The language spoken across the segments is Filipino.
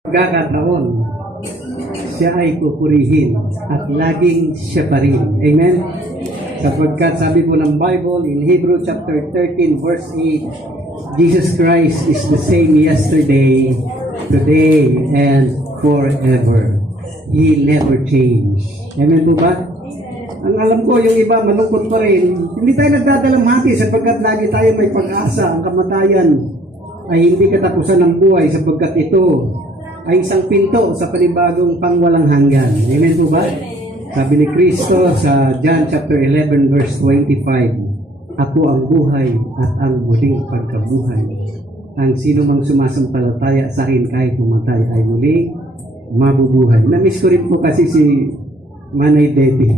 Pagkakataon, siya ay pupurihin at laging siya pa rin. Amen? Sapagkat sabi po ng Bible in Hebrew chapter 13 verse 8, Jesus Christ is the same yesterday, today, and forever. He never changed. Amen po ba? Ang alam ko, yung iba malungkot pa rin. Hindi tayo nagdadalamhati sapagkat lagi tayo may pag-asa. Ang kamatayan ay hindi katapusan ng buhay sapagkat ito ay isang pinto sa panibagong pangwalang hanggan. Amen po ba? Sabi ni Kristo sa John chapter 11 verse 25, Ako ang buhay at ang muling pagkabuhay. Ang sino mang sumasampalataya sa akin kahit pumatay ay muli mabubuhay. Na-miss ko rin po kasi si Manay Betty.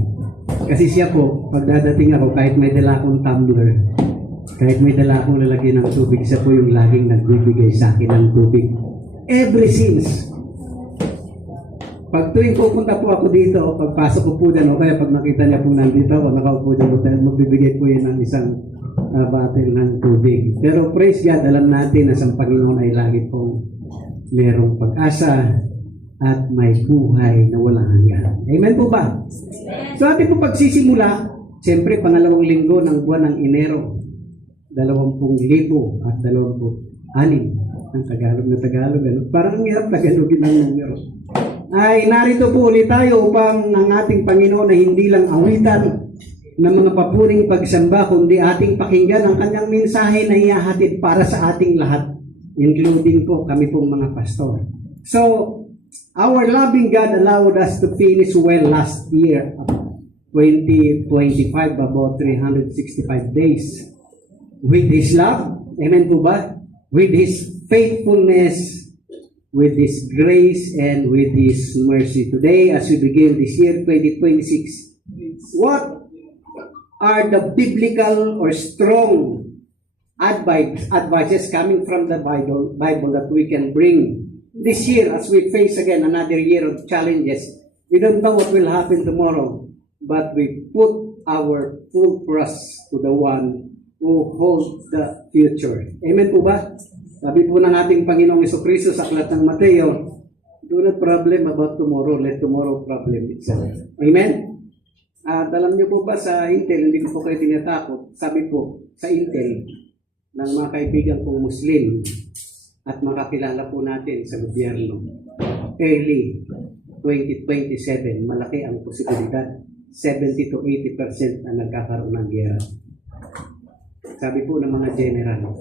Kasi siya po, pagdadating ako, kahit may dala akong tumbler, kahit may dala akong lalagyan ng tubig, siya po yung laging nagbibigay sa akin ng tubig. Ever since. Pag tuwing pupunta po ako dito, pagpasok ko po dyan, o kaya pag nakita niya po nandito ako, nakaupo dyan, magbibigay po yan ng isang bottle ng tubig. Pero praise God, alam natin na sa Panginoon ay lagi pong merong pag-asa at may buhay na walang hanggan. Amen po ba? So ating po pagsisimula, siyempre pangalawang linggo ng buwan ng Enero, 20,000 at 26. Ang Tagalog na Tagalog, ano? Parang ang hirap Tagalogin ng numero. Ay narito po ulit tayo upang ang ating Panginoon ay hindi lang awitan ng mga papuring pagsamba, kundi ating pakinggan ang kanyang mensahe na ihahatid para sa ating lahat, including po kami pong mga pastor. So, our loving God allowed us to finish well last year, 2025, about 365 days. With His love, amen po ba? With His faithfulness, with His grace, and with His mercy. Today, as we begin this year, 2026, what are the biblical or strong advices coming from the Bible that we can bring this year as we face again another year of challenges? We don't know what will happen tomorrow, but we put our full trust to the one who holds the future. Amen po ba? Sabi po ng ating Panginoong Jesucristo sa aklat ng Mateo, do not problem about tomorrow, let tomorrow problem itself. Amen? At alam niyo po ba sa Intel, hindi ko po kayo tinatakot, sabi po sa Intel ng mga kaibigan kong Muslim at makakilala po natin sa gobyerno, early 2027, malaki ang posibilidad, 70 to 80% na nagkakaroon ng gera. Sabi po ng mga general.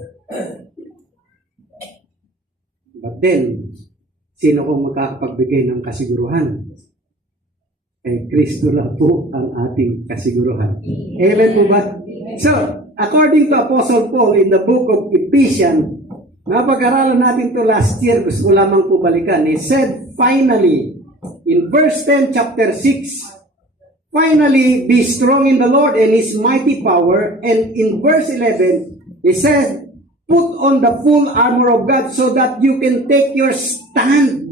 But then, sino kung makakapagbigay ng kasiguruhan? Kristo lang po ang ating kasiguruhan. Amen po ba? So, according to Apostle Paul in the book of Ephesians, napag-aralan natin to last year, gusto ko lamang po balikan. He said, finally, in verse 10, chapter 6, finally, be strong in the Lord and His mighty power. And in verse 11, he said, put on the full armor of God so that you can take your stand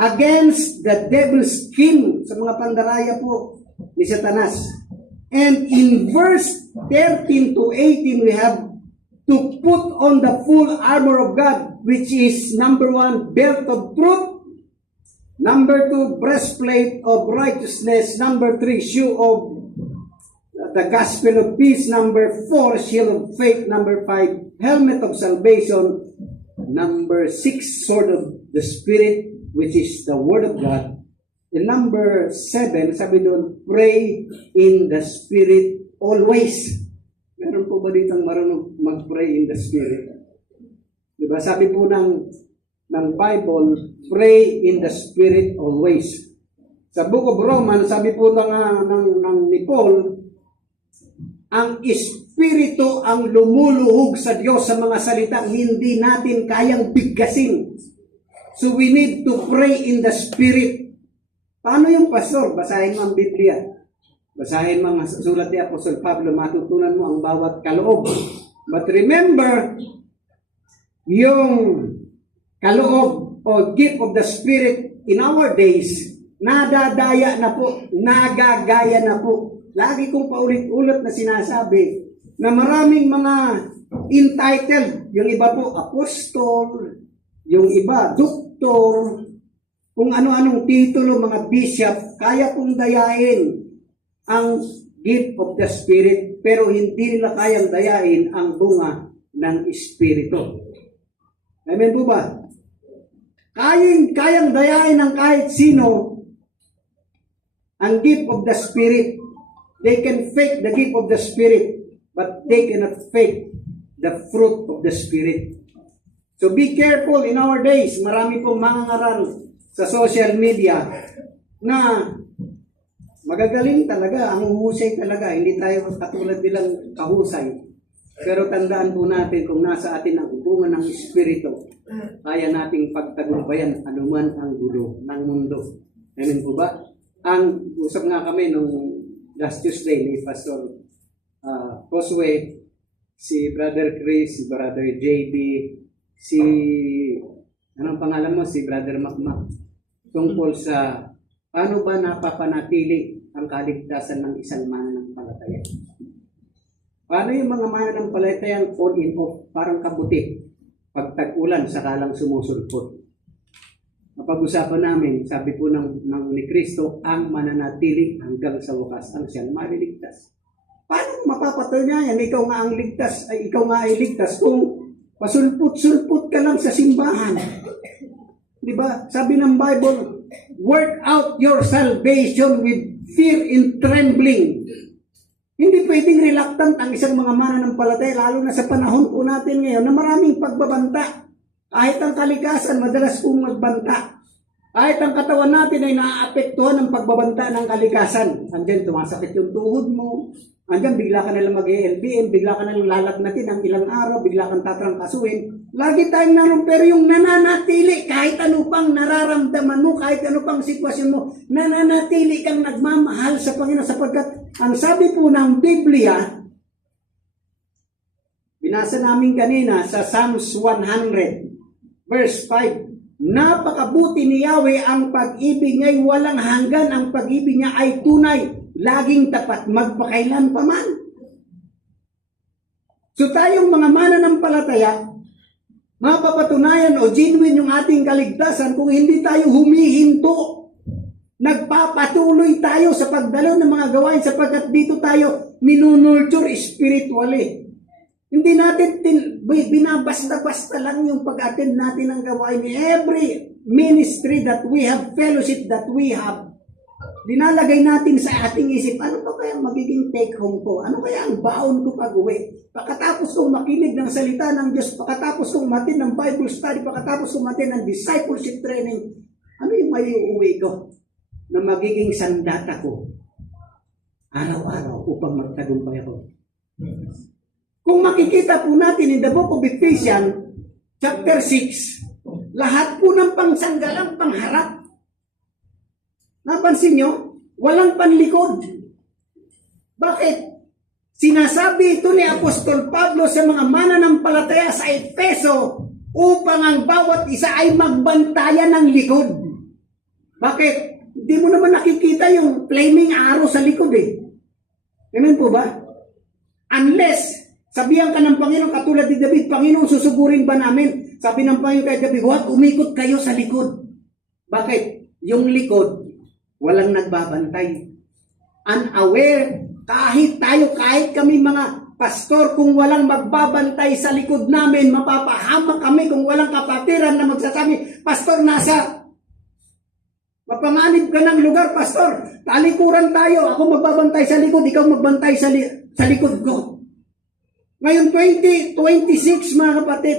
against the devil's scheme, sa mga pandaraya po ni Satanas. And in verse 13 to 18, we have to put on the full armor of God, which is number 1, belt of truth, number 2, breastplate of righteousness, number 3, shoe of the gospel of peace, number 4, shield of faith, number 5, helmet of salvation, number 6, sword of the Spirit, which is the Word of God, and number 7, sabi doon, pray in the Spirit always. Meron po ba ditong marunong mag-pray in the Spirit? Diba? Sabi po ng Bible, pray in the Spirit always. Sa Book of Romans, sabi po ni Paul, ang Espiritu ang lumuluhog sa Diyos sa mga salitang hindi natin kayang bigkasin. So we need to pray in the Spirit. Paano yung pastor? Basahin mo ang Biblia. Basahin mo ang sulat ni Apostol Pablo. Matutunan mo ang bawat kaloob. But remember, yung kaloob o gift of the Spirit in our days, nadadaya na po, nagagaya na po. Lagi kong paulit-ulit na sinasabi na maraming mga entitled, yung iba po, apostol, yung iba, doktor, kung ano-anong titulo, mga bishop, kaya pong dayain ang gift of the Spirit, pero hindi nila kayang dayain ang bunga ng Espiritu. Amen po ba? Kayang dayain ng kahit sino ang gift of the Spirit. They can fake the gift of the Spirit, but they cannot fake the fruit of the Spirit. So be careful in our days. Marami pong mangangaral sa social media na magagaling talaga, ang husay talaga. Hindi tayo katulad nilang kahusay. Pero tandaan po natin kung nasa atin ang hubungan ng Espiritu, kaya nating pagtagumpayan anuman ang gulo ng mundo. Amen po ba? Ang usap nga kami nung last Tuesday ni Pastor Josue, si Brother Chris, si Brother JB, si anong pangalan mo? Si Brother Makmak. Tungkol sa paano ba napapanatili ang kaligtasan ng isang mananampalataya. Paano yung mga mananampalatayang on and off, parang kabuti, pag tag-ulan, saka lang sumusulpot. Mapag-usapan namin, sabi po ng ni Kristo, ang mananatili hanggang sa wakas ang siyang maliligtas. Paano mapapatunayan ikaw nga ang ligtas, ay ikaw nga ay ligtas kung pasulput-sulput ka lang sa simbahan? Di ba? Sabi ng Bible, work out your salvation with fear and trembling. Hindi pwedeng reluctant ang isang mga mananampalataya, lalo na sa panahon po natin ngayon na maraming pagbabanta. Kahit ang kalikasan, madalas pong magbanta. Kahit ang katawan natin ay naaapektuhan ng pagbabanta ng kalikasan. Andiyan, tumasakit yung tuhod mo. Andiyan, bigla ka nalang mag-LBM, bigla ka nalang lalagnatin ang ilang araw, bigla kang tatrangkasuhin. Lagi tayong naroon, pero yung nananatili, kahit ano pang nararamdaman mo, kahit ano pang sitwasyon mo, nananatili kang nagmamahal sa Panginoon sapagkat ang sabi po ng Biblia, binasa namin kanina sa Psalms 100, verse 5, napakabuti ni Yahweh, ang pag-ibig niya'y walang hanggan, ang pag-ibig niya ay tunay, laging tapat, magpakailan pa man. So tayong mga mananampalataya, mapapatunayan o genuine yung ating kaligtasan kung hindi tayo humihinto. Nagpapatuloy tayo sa pagdalo ng mga gawain sapagkat dito tayo minunurture spiritually. Hindi natin binabasta-basta lang yung pag-attend natin ng gawain. Every ministry that we have, fellowship that we have, dinalagay natin sa ating isip, ano pa kaya magiging take home ko? Ano kaya ang baon ko pag-uwi? Pagkatapos kong makinig ng salita ng Diyos, pagkatapos kong matin ng Bible study, pagkatapos kong matin ng discipleship training, ano yung may uuwi ko na magiging sandata ko araw-araw upang magtagumpay ako? Kung makikita po natin in the book of Ephesians, chapter 6, lahat po ng pangsanggalang pangharap. Napansin nyo? Walang panlikod. Bakit? Sinasabi ito ni Apostol Pablo sa mga mananampalataya sa Efeso upang ang bawat isa ay magbantayan ng likod. Bakit? Hindi mo naman nakikita yung flaming arrow sa likod eh. Amen po ba? Unless, sabihan ka ng Panginoon, katulad ni David, Panginoon, susugurin ba namin? Sabi ng Panginoon kay David, huwag umikot kayo sa likod. Bakit? Yung likod, walang nagbabantay. Unaware, kahit kami mga pastor, kung walang magbabantay sa likod namin, mapapahamak kami kung walang kapatiran na magsasabi, Pastor, mapanganib ka ng lugar, Pastor. Talikuran tayo. Ako magbabantay sa likod, ikaw magbantay sa likod ko. Ngayon, 2026, mga kapatid,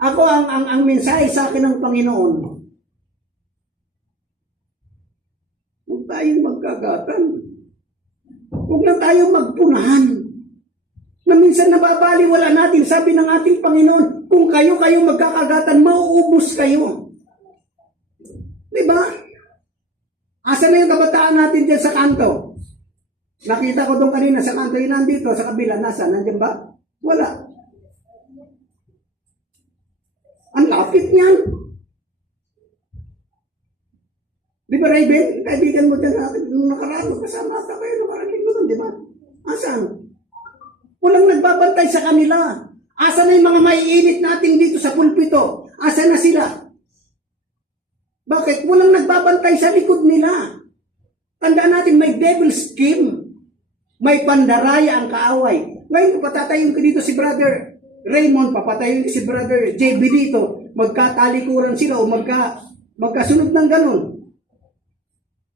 ako ang mensahe sa akin ng Panginoon, huwag tayong magkagatan. Huwag na tayong magpunahan. Na minsan nababaliwala natin, sabi ng ating Panginoon, kung kayo magkakagatan, mauubos kayo. Diba? Asa na yung kabataan natin dyan sa kanto? Nakita ko doon kanina sa kanto, yun nandito, sa kabila, nasa? Nandiyan ba? Wala. Ang lapit niyan. Di ba, Raven? Kaibigan mo dyan nung nakaraan, kasama ata kayo, nakarating mo doon, di ba? Asan? Walang nagbabantay sa kanila. Asa na yung mga maiinit natin dito sa pulpito? Asa na sila? Bakit? Walang nagbabantay sa likod nila. Tandaan natin, may devil's scheme. May pandaraya ang kaaway. Ngayon, papatayin ko dito si Brother Raymond, papatayin ko si Brother JB dito. Magkatalikuran sila o magkasunod ng ganun.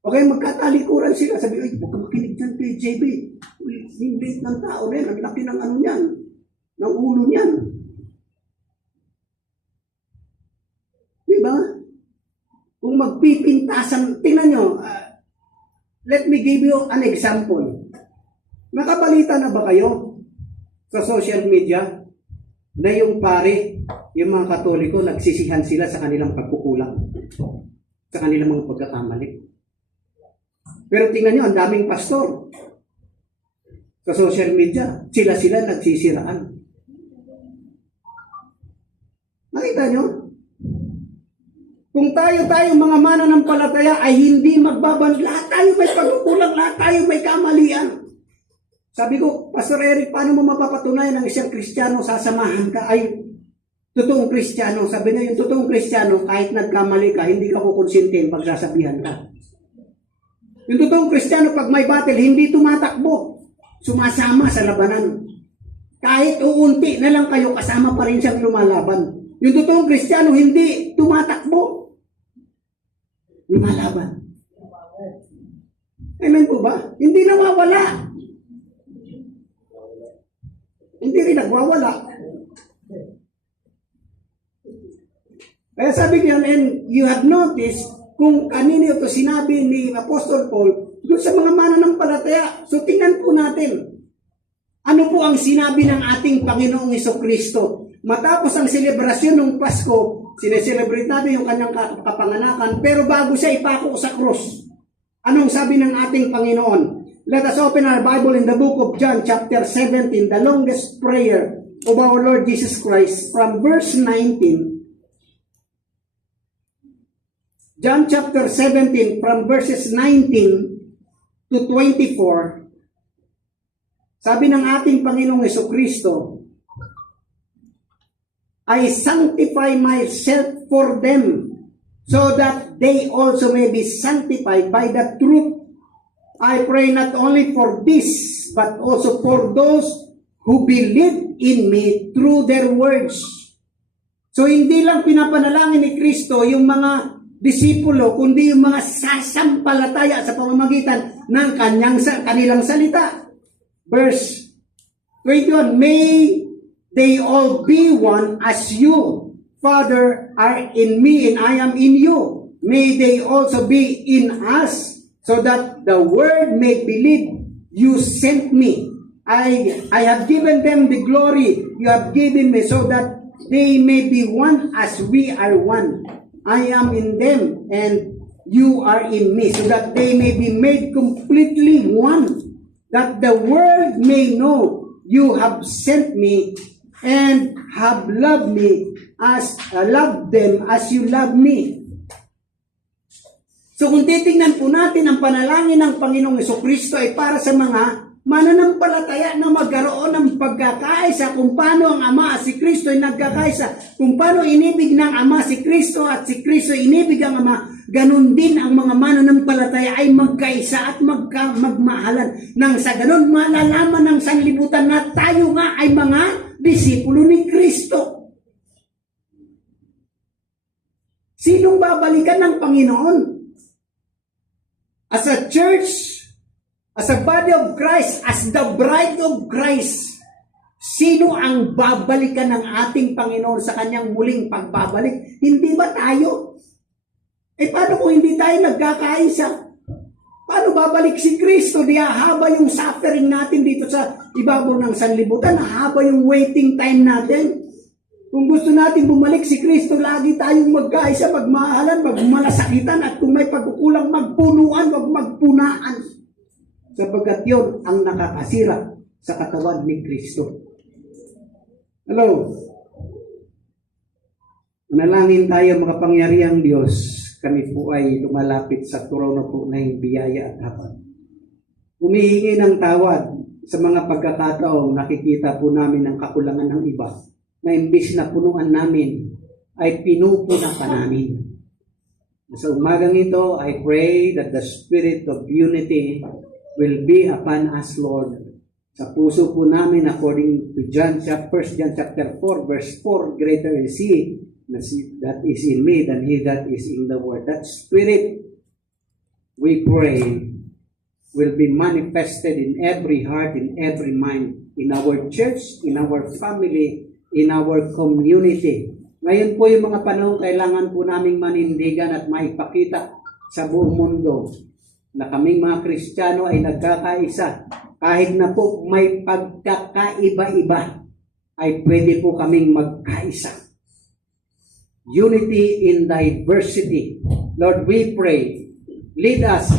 Okay, magkatalikuran sila. Sabi, ay, huwag ka makinig dyan kay JB. Hindi ng tao rin. Ang laki ng ano niyan. Ng ulo niyan. Diba? Kung magpipintasan, tingnan nyo, let me give you an example. Nakabalita na ba kayo sa social media na yung pare, yung mga Katoliko, nagsisihan sila sa kanilang pagkukulang, sa kanilang mga pagkakamali? Pero tingnan nyo, ang daming pastor sa social media, sila nagsisiraan. Nakita nyo? Kung tayo mga mananampalataya ay hindi magbaban, lahat tayo may pagkukulang, lahat tayo may kamalian. Sabi ko, Pastor Eric, paano mo mapapatunayan ng isang Kristiyano sasamahan ka ay totoong Kristiyano? Sabi niya, yung totoong Kristiyano, kahit nagkamali ka, hindi ka kukonsintin pag sasabihan ka. Yung totoong Kristiyano, pag may battle, hindi tumatakbo. Sumasama sa labanan. Kahit uunti na lang kayo, kasama pa rin siyang lumalaban. Yung totoong Kristiyano, hindi tumatakbo. Lumalaban. Amen po ba? Hindi nawawala. Hindi rin nagwawala. Kaya sabi niyan, and you have noticed, kung kanino ito sinabi ni Apostol Paul, doon sa mga mananampalataya. So tingnan po natin, ano po ang sinabi ng ating Panginoong Hesukristo. Matapos ang selebrasyon ng Pasko, sineselebrate natin yung kanyang kapanganakan, pero bago siya ipako sa krus, anong sabi ng ating Panginoon? Let us open our Bible in the book of John chapter 17, the longest prayer of our Lord Jesus Christ, from verse 19. John chapter 17, from verses 19 to 24. Sabi ng ating Panginoong Hesukristo, I sanctify myself for them, so that they also may be sanctified by the truth. I pray not only for this, but also for those who believe in me through their words. So hindi lang pinapanalangin ni Kristo yung mga disipulo, kundi yung mga sasampalataya sa pamamagitan ng kanilang salita. Verse 21, may they all be one as you, Father, are in me and I am in you. May they also be in us, so that the world may believe you sent me. I have given them the glory you have given me, so that they may be one as we are one. I am in them and you are in me, so that they may be made completely one, that the world may know you have sent me and have loved me as loved them as you love me. So kung titingnan po natin ang panalangin ng Panginoong Hesukristo ay para sa mga mananampalataya na magkaroon ng pagkakaisa kung paano ang Ama at si Kristo ay nagkakaisa, kung paano inibig ng Ama si Kristo at si Kristo inibig ang Ama, ganun din ang mga mananampalataya ay magkaisa at magmahalan. Nang sa ganun malalaman ng sanlibutan na tayo nga ay mga disipulo ni Kristo. Sinong babalikan ng Panginoon? As a church, as a body of Christ, as the bride of Christ, sino ang babalikan ng ating Panginoon sa kanyang muling pagbabalik? Hindi ba tayo? Paano kung hindi tayo nagkakaisa? Paano babalik si Kristo? Di haba yung suffering natin dito sa ibabaw ng sanlibutan, haba yung waiting time natin. Kung gusto natin bumalik si Kristo, lagi tayong magkaisa, magmahalan, magmalasakitan, at kung may pagkukulang, magpunuan, wag magpunaan. Sapagkat yun ang nakakasira sa katawan ni Kristo. Hello? Manalangin tayo, makapangyarihang Diyos. Kami po ay lumalapit sa trono po na yung biyaya at hapag. Humihingi ng tawad sa mga pagkakataong nakikita po namin ang kakulangan ng iba. na imbis na punuan namin, ay pinupuna pa namin. Sa umagang ito, I pray that the spirit of unity will be upon us, Lord. Sa puso po namin, according to 1 John chapter 4, verse 4, greater is He that is in me than he that is in the world. That spirit, we pray, will be manifested in every heart, in every mind, in our church, in our family, in our community. Ngayon po yung mga panahon, kailangan po naming manindigan at maipakita sa buong mundo na kaming mga Kristiyano ay nagkakaisa. Kahit na po may pagkakaiba-iba, ay pwede po kaming magkaisa. Unity in diversity. Lord, we pray, lead us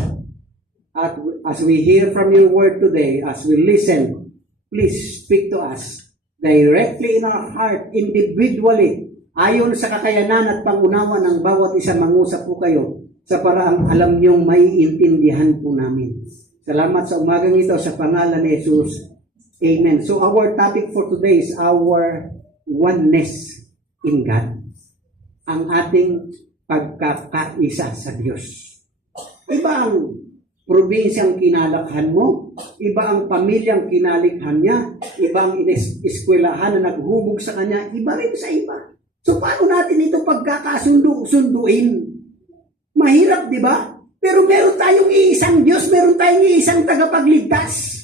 as we hear from your word today, as we listen, please speak to us directly in our heart, individually, ayon sa kakayanan at pangunawa ng bawat isa. Mangusap po kayo sa paraang alam niyong maiintindihan po namin. Salamat sa umagang ito sa pangalan ni Jesus. Amen. So our topic for today is our oneness in God. Ang ating pagkakaisa sa Diyos. Iba ang probinsyang kinalakhan mo, iba ang pamilyang kinalikhan niya, iba ang eskwelahan na naghubog sa kanya, iba rin sa iba. So paano natin ito pagkakasunduin? Mahirap, di ba? Pero meron tayong iisang Diyos, meron tayong iisang tagapagligtas.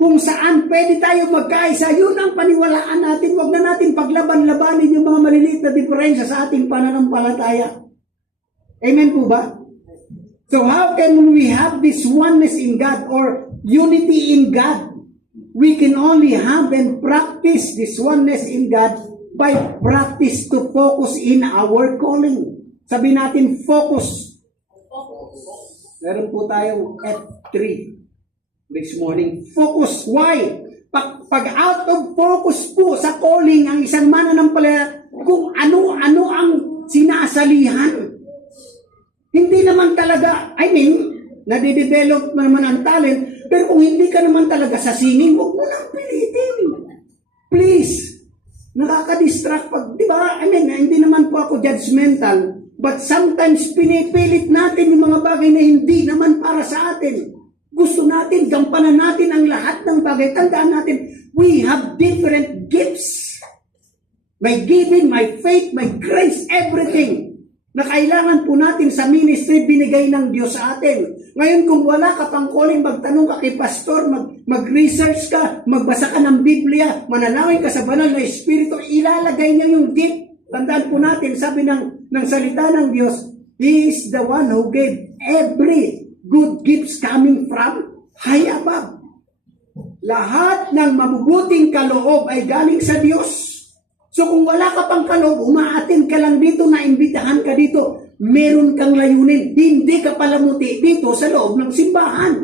Kung saan pwede tayo magkaisa, yun ang paniwalaan natin. Huwag na natin paglaban-labanin yung mga maliliit na diferensya sa ating pananampalataya. Amen po ba? So how can we have this oneness in God or unity in God? We can only have and practice this oneness in God by practice to focus in our calling. Sabi natin, focus. Meron po tayong F3 this morning. Focus. Why? Pag out of focus po sa calling ang isang mananampalataya, kung ano-ano ang sinasalihan. Hindi naman talaga, nade-develop naman ang talent, pero kung hindi ka naman talaga sa singing, huwag mo lang pilitin. Please. Nakaka-distract pag, di ba? Hindi naman po ako judgmental, but sometimes pinipilit natin yung mga bagay na hindi naman para sa atin. Gusto natin, gampanan natin ang lahat ng bagay. Tandaan natin, we have different gifts. My giving, my faith, my grace, everything na kailangan po natin sa ministry, binigay ng Diyos sa atin. Ngayon, kung wala ka pang calling, magtanong ka kay pastor, mag-research ka, magbasa ka ng Biblia, manalangin ka sa banal na Espiritu, ilalagay niya yung gift. Tandaan po natin, sabi ng salita ng Diyos, He is the one who gave every good gifts coming from high above. Lahat ng mabubuting kaloob ay galing sa Diyos. So kung wala ka pang kaloob, umaatin ka lang dito, naimbitahan ka dito, meron kang layunin, hindi ka palamuti dito sa loob ng simbahan.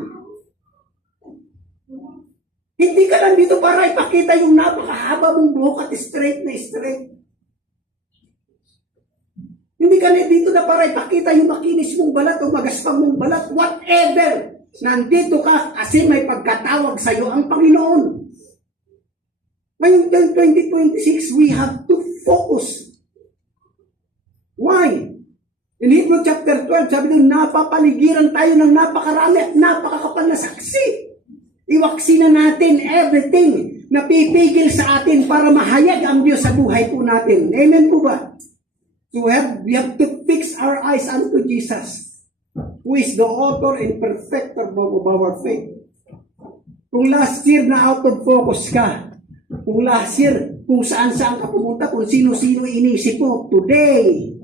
Hindi ka lang dito para ipakita yung napakahaba mong buhok at straight na straight. Hindi ka dito na para ipakita yung makinis mong balat o magaspang mong balat, whatever. Nandito ka kasi may pagkatawag sa iyo ang Panginoon. Ngayong 2026, we have to focus. Why? In Hebrew chapter 12, sabi doon, napapaligiran tayo ng napakarami at napakakapal na saksi. Iwaksi na natin everything na pipigil sa atin para mahayag ang Diyos sa buhay po natin. Amen po ba? So we have to fix our eyes unto Jesus, who is the author and perfecter of our faith. Kung last year na out of focus ka, kung last year, kung saan-saan ka pumunta, kung sino-sino inisip mo, today,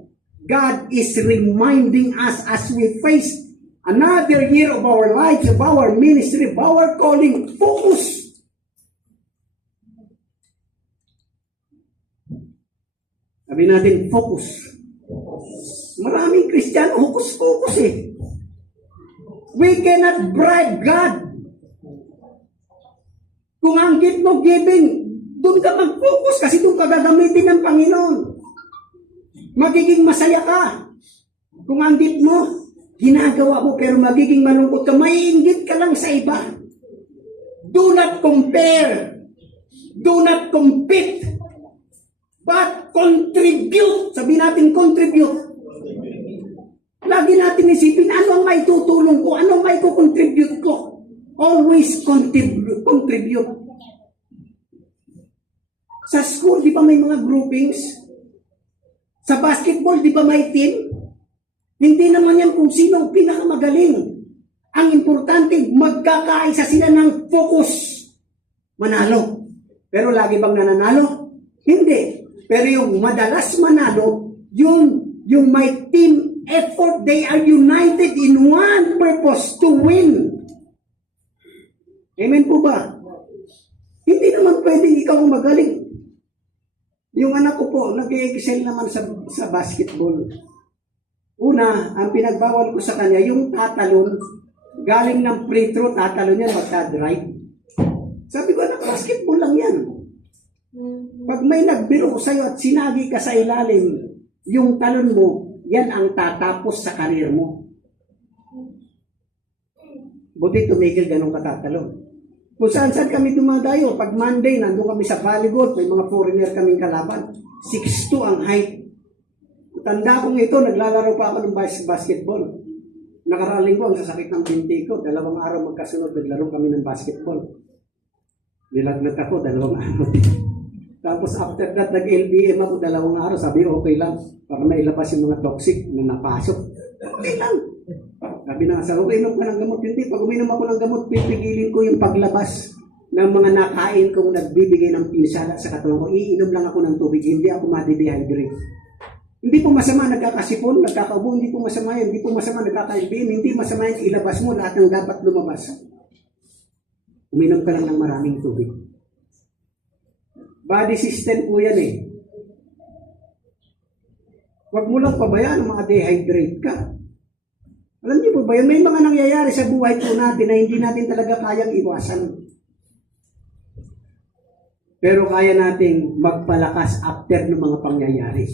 God is reminding us as we face another year of our lives, of our ministry, of our calling, focus. Sabi natin, focus. Maraming Kristiyano, focus eh. We cannot bribe God. Kung ang gift mo giving, doon ka mag-focus kasi doon ka gagamitin ng Panginoon. Magiging masaya ka. Kung ang gift mo, ginagawa mo pero magiging malungkot ka, maiinggit ka lang sa iba. Do not compare. Do not compete. But contribute. Sabi natin contribute. Lagi natin isipin, ano ang maitutulong ko? Ano ang maitukontribute ko? Always contribute. Sa school, di ba may mga groupings? Sa basketball, di ba may team? Hindi naman yan kung sino ang pinakamagaling. Ang importante, magkakaisa sila ng focus. Manalo. Pero lagi bang nananalo? Hindi. Pero yung madalas manalo, yung may team effort, they are united in one purpose, to win. Amen po ba? Hindi naman pwedeng ikaw ang magaling. Yung anak ko po, nag-excel naman sa basketball. Una, ang pinagbawal ko sa kanya, yung tatalon, galing ng free throw, tatalon yan, magka-drive. Sabi ko, anak, basketball lang yan. Pag may nagbiro sa'yo at sinagi ka sa ilalim, yung talon mo, yan ang tatapos sa karir mo. Buti tumigil ganun katatalon. Kung saan-saan kami dumadayo, pag Monday, nandun kami sa volleyball, may mga foreigner kaming kalaban. 6'2" ang height. Tanda kong ito, naglalaro pa ako ng basketball. Nakaraling ko, ang sasakit ng binti ko. 2 araw magkasunod, naglaro kami ng basketball. Nilagnat ako, 2 araw. Tapos after that, nag-LBM ako 2 araw. Sabi, okay lang. Para mailabas yung mga toxic na napasok. Okay lang. Sabi na nga, okay, inom ka ng gamot. Hindi, pag uminom ako ng gamot, pipigilin ko yung paglabas ng mga nakain kong nagbibigay ng pinsala sa katawan ko. Iinom lang ako ng tubig. Hindi ako madi-dehydrate. Hindi po masama nagkakasipon, nagkakaubo. Hindi po masama yan. Hindi po masama nagkaka-LBM. Hindi masama yan. Ilabas mo lahat ng dapat lumabas. Uminom ka lang ng maraming tubig. Body system po yan eh. Huwag mo lang pabayaan mga dehydrate ka. Alam niyo po ba yun? May mga nangyayari sa buhay po natin na hindi natin talaga kayang iwasan. Pero kaya nating magpalakas after ng mga pangyayari.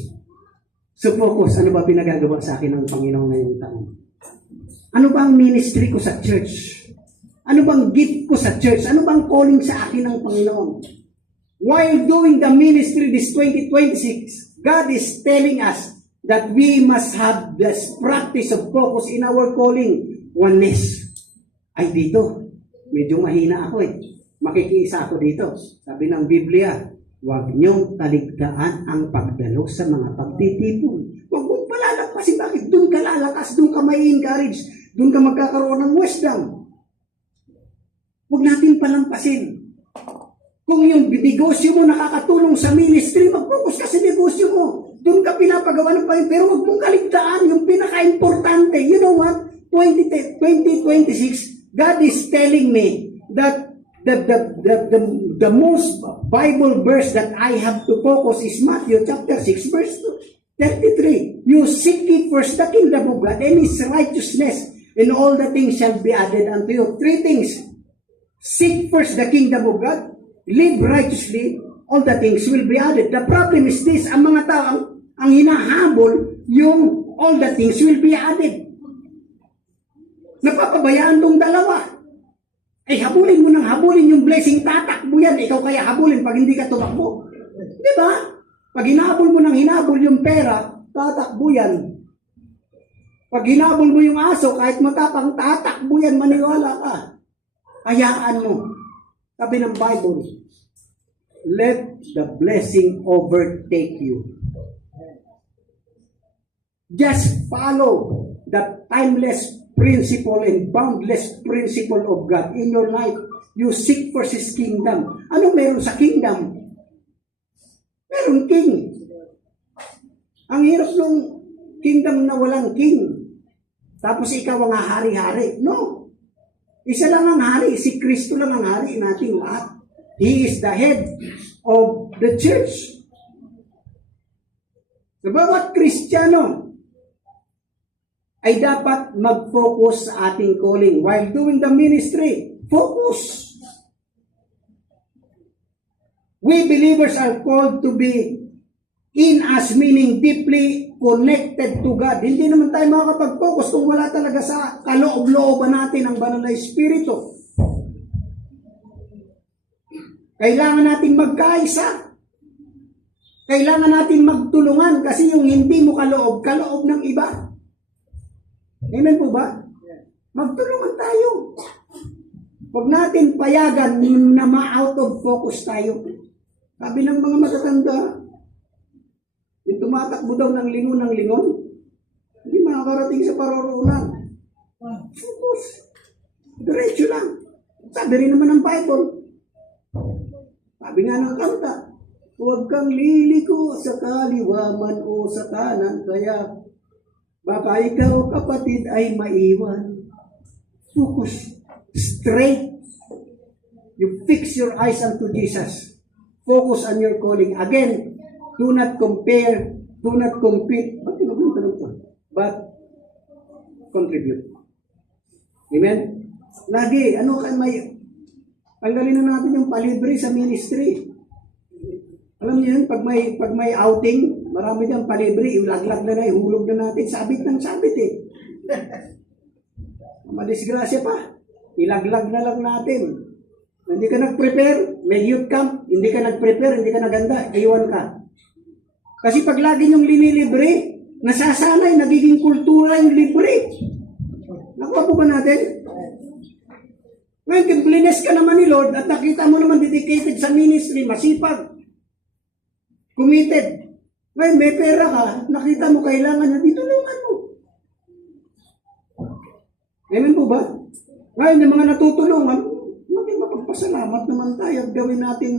So focus, ano ba pinagagawa sa akin ng Panginoon ngayong taon? Ano ba ang ministry ko sa church? Ano bang gift ko sa church? Ano bang calling sa akin ng Panginoon? While doing the ministry this 2026, God is telling us that we must have this practice of focus in our calling. Oneness. Ay dito, medyo mahina ako eh. Makikiisa ako dito. Sabi ng Biblia, huwag niyong taligtaan ang pagdalo sa mga pagtitipon. Huwag mong palalampasin. Bakit? Doon ka lalakas, doon ka may encourage, doon ka magkakaroon ng wisdom. Huwag natin palampasin. Kung yung negosyo mo nakakatulong sa ministry, mag-focus ka sa negosyo mo. Doon ka pinapagawa ng Panginoon. Pero huwag mong kaligtaan yung pinaka-importante. You know what? 2026, God is telling me that the most Bible verse that I have to focus is Matthew chapter 6, verse 33. You seek ye first the kingdom of God and His righteousness, and all the things shall be added unto you. 3 things. Seek first the kingdom of God, live righteously, all the things will be added. The problem is this, ang mga tao, ang hinahabol, yung all the things will be added. Napapabayaan tong dalawa. Ay, habulin mo ng habulin yung blessing, tatakbo yan. Ikaw kaya habulin pag hindi ka tumakbo. Di ba? Pag hinabol mo ng hinabol yung pera, tatakbo yan. Pag hinabol mo yung aso, kahit matapang, tatakbo yan, maniwala ka. Hayaan mo. Sabi ng Bible, let the blessing overtake you. Just follow the timeless principle and boundless principle of God in your life. You seek first His kingdom. Ano meron sa kingdom? Meron king. Ang hirap ng kingdom na walang king. Tapos ikaw ang hari-hari. No. Isa lang ang hari. Si Kristo lang ang hari nating lahat. He is the head of the church. Sa bawat Kristiyano ay dapat mag-focus sa ating calling while doing the ministry. Focus. We believers are called to be in us, meaning deeply connected to God. Hindi naman tayo makakapag-focus kung wala talaga sa kaloob-looban natin ang banal na Espiritu. Kailangan nating magkaisa. Kailangan natin magtulungan kasi yung hindi mo kaloob, kaloob ng iba. Amen po ba? Magtulungan tayo. Huwag natin payagan na ma-out of focus tayo. Sabi ng mga matatanda, yung tumatakbo daw ng lingon, hindi makakarating sa paroroonan. Focus. Diretso lang. Sabi rin naman ng Bible. Sabi nga ng kanta, huwag kang liliko sa kaliwa man o sa kanan, kaya baka ikaw, kapatid, ay maiwan. Focus. Straight. You fix your eyes unto Jesus. Focus on your calling. Again, do not compare, do not compete, but contribute. Amen? Lagi, tanggalin na natin yung palibre sa ministry. Alam niyo yun, pag may outing, marami dyan palibre, ilaglag na na, ihulog na natin, sabit ng sabit eh. Madisgrasya pa, ilaglag na lang natin. Hindi ka nag-prepare, may youth camp, hindi ka nag-prepare, hindi ka naganda, iwan ka. Kasi pag lagi yung linilibre, nasasanay, nagiging kultura yung libre. Nakuha po ba natin? Ngayon, kung blines ka naman ni Lord at nakita mo naman dedicated sa ministry, masipag, committed. Ngayon, may pera ka, nakita mo kailangan na ditulungan mo. Amen po ba? Ngayon, yung mga natutulungan, mapagpasalamat naman tayo at gawin natin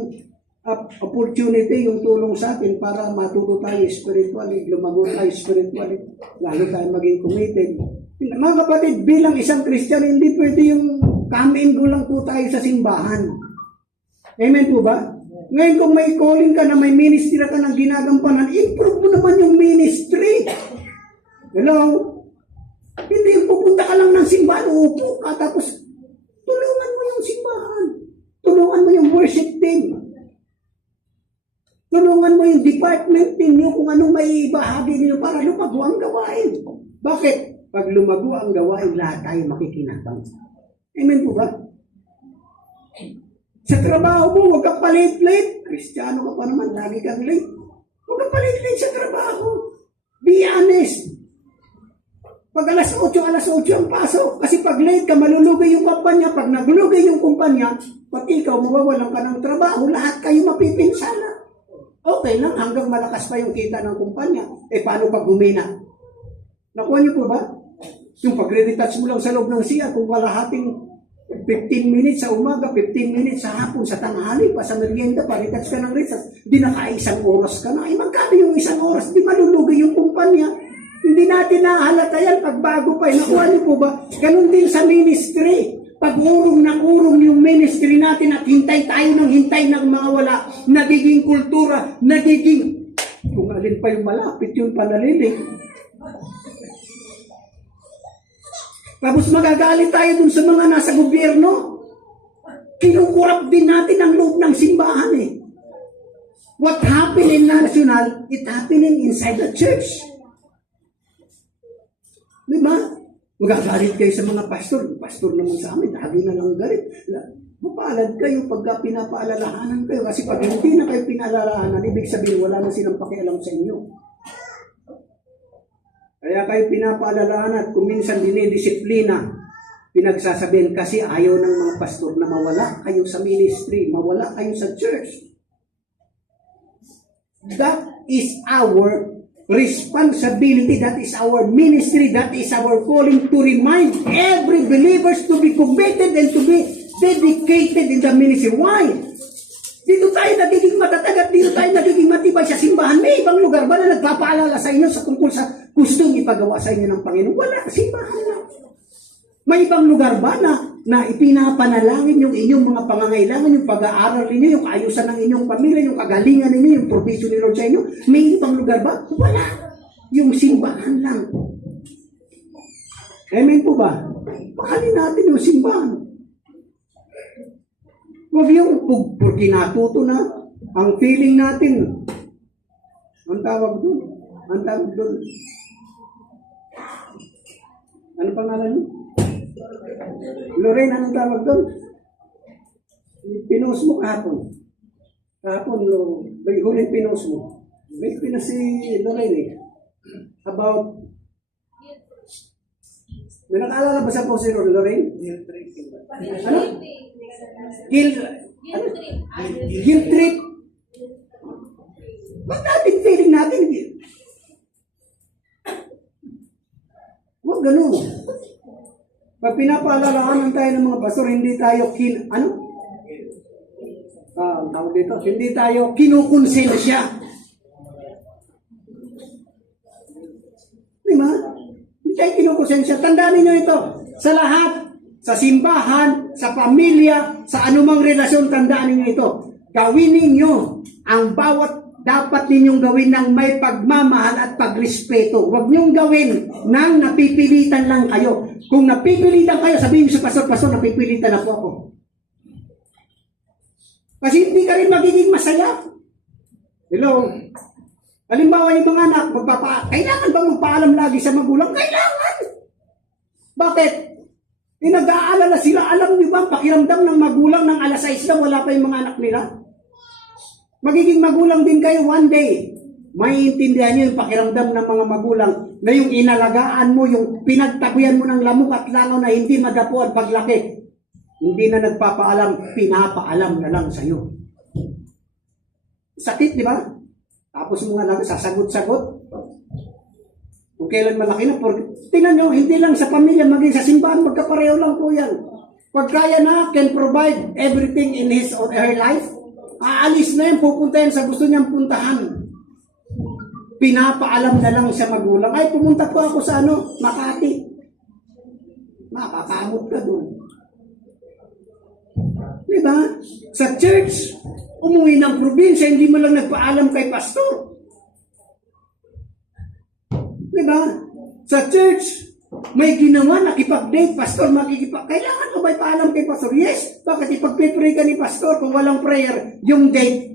opportunity yung tulong sa atin para matuto tayo spiritually, lumago tayo spiritually, lalo tayo maging committed. Mga kapatid, bilang isang Christian, hindi pwede yung come and go lang po tayo sa simbahan. Amen po ba? Ngayon kung may calling ka na may ministry ka ng ginagampanan, improve mo naman yung ministry. Hello? Hindi yung pupunta ka lang ng simbahan, uupo ka, tapos tulungan mo yung simbahan. Tulungan mo yung worship team. Tulungan mo yung department ninyo kung anong may ibahagi ninyo para lumago ang gawain. Bakit? Pag lumago ang gawain, lahat tayo makikinabang. Amen po ba? Sa trabaho mo, huwag kang palate-late. Kristiyano ka pa naman, lagi kang late. Huwag kang palate-late sa trabaho. Be honest. Pag alas 8 ang pasok. Kasi pag late ka, malulugay yung kumpanya. Pag naglugay yung kumpanya, pati ikaw, mawawalan ka ng trabaho, lahat kayo mapipinsala. Okay lang, hanggang malakas pa yung kita ng kumpanya. Paano pag humina? Nakuha niyo po ba? Yung pagre-retouch mo lang sa loob ng siya, kung kalahating 15 minutes sa umaga, 15 minutes sa hapon, sa tanghali, pa sa merienda, pa-retouch ka ng retouch, di naka-isang oras ka na. Magkano yung isang oras? Di malulugi yung kumpanya. Hindi natin nahalata yan pag bago pa. Nakuha niyo po ba? Ganun din sa ministry. Pag urong ng urong yung ministry natin at hintay tayo ng hintay ng mga wala, nagiging kultura, nagiging, kung alin pa yung malapit, yung panalilig. Tapos magagalit tayo dun sa mga nasa gobyerno. Kinukurap din natin ang loob ng simbahan eh. What happened in national, it happening inside the church. Diba? Magagalit kayo sa mga pastor. Pastor naman sa amin, lagi na lang galit. Mapalad kayo pagka pinapaalalahanan kayo. Kasi pag hindi na kayo pinaalalahanan, ibig sabihin wala na silang pakialam sa inyo. Kaya kayo pinapaalalahan at kung minsan dinidisiplina, pinagsasabihin kasi ayaw ng mga pastor na mawala kayo sa ministry, mawala kayo sa church. That is our responsibility, that is our ministry, that is our calling to remind every believers to be committed and to be dedicated in the ministry. Why? Dito tayo nagiging matatag at dito tayo nagiging matibay sa simbahan. May ibang lugar ba na nagpapaalala sa inyo sa tungkol sa gustong ipagawa sa inyo ng Panginoon? Wala, simbahan na. May ibang lugar ba na ipinapanalangin yung inyong mga pangangailangan, yung pag-aaral ninyo, yung kaayusan ng inyong pamilya, yung kagalingan ninyo, yung provision ni Lord sa inyo? May ibang lugar ba? Wala. Yung simbahan lang. Amen po ba? Pahalin natin yung simbahan. Huwag yung porque natuto na ang feeling natin. Ang tawag doon. Ang tawag doon. Ano pangalan niyo? Lorraine, anong tawag doon? Pinost mo kahapon. Kahapon, huling pinost mo. May na si Lorraine about, may nakaalala ba sa po si Lorraine? Ano? Guilt trip. Ba't natin feeling natin? Huwag ganun. Pag pinapaalalahanan tayo ng mga pastor, hindi tayo tawag dito, hindi tayo kinukonsensya. Diba? Hindi tayo kinukonsensya. Tandaan niyo ito, sa lahat, sa simbahan, sa pamilya, sa anumang relasyon, tandaan niyo ito. Gawin ninyo ang bawat dapat ninyong gawin ng may pagmamahal at pagrespeto. Huwag niyong gawin nang napipilitan lang kayo. Kung napipilitan kayo, sabihin niyo sa pastor, napipilitan na po ako. Kasi hindi ka rin magiging masaya. Hello? Halimbawa yung mga anak, kailangan bang magpaalam lagi sa magulang? Kailangan! Bakit? Nag-aalala sila. Alam niyo ba, pakiramdam ng magulang ng alas 6 na wala pa yung mga anak nila? Magiging magulang din kayo one day. Maiintindihan niyo yung pakiramdam ng mga magulang na yung inalagaan mo, yung pinagtaguyan mo ng lamok at langaw na hindi magapo at paglaki. Hindi na nagpapaalam, pinapaalam na lang sa'yo. Sakit, di ba? Tapos mga lang, sasagot-sagot. Kung kailan malaki na, tingnan nyo, hindi lang sa pamilya, maging sa simbahan, magkapareho lang po yan. Pag kaya na, can provide everything in his or her life, aalis na yan, pupunta yan sa gusto niyang puntahan. Pinapaalam na lang sa magulang. Ay, pumunta po ako sa Makati. Makakamot ka doon. Diba? Sa church, umuwi ng probinsya, hindi mo lang nagpaalam kay pastor. Diba? Sa church, may ginawa, nakipag-date, pastor, kailangan ko ba ipaalam kay pastor? Yes. Bakit ipag-pray ka ni pastor kung walang prayer, yung date?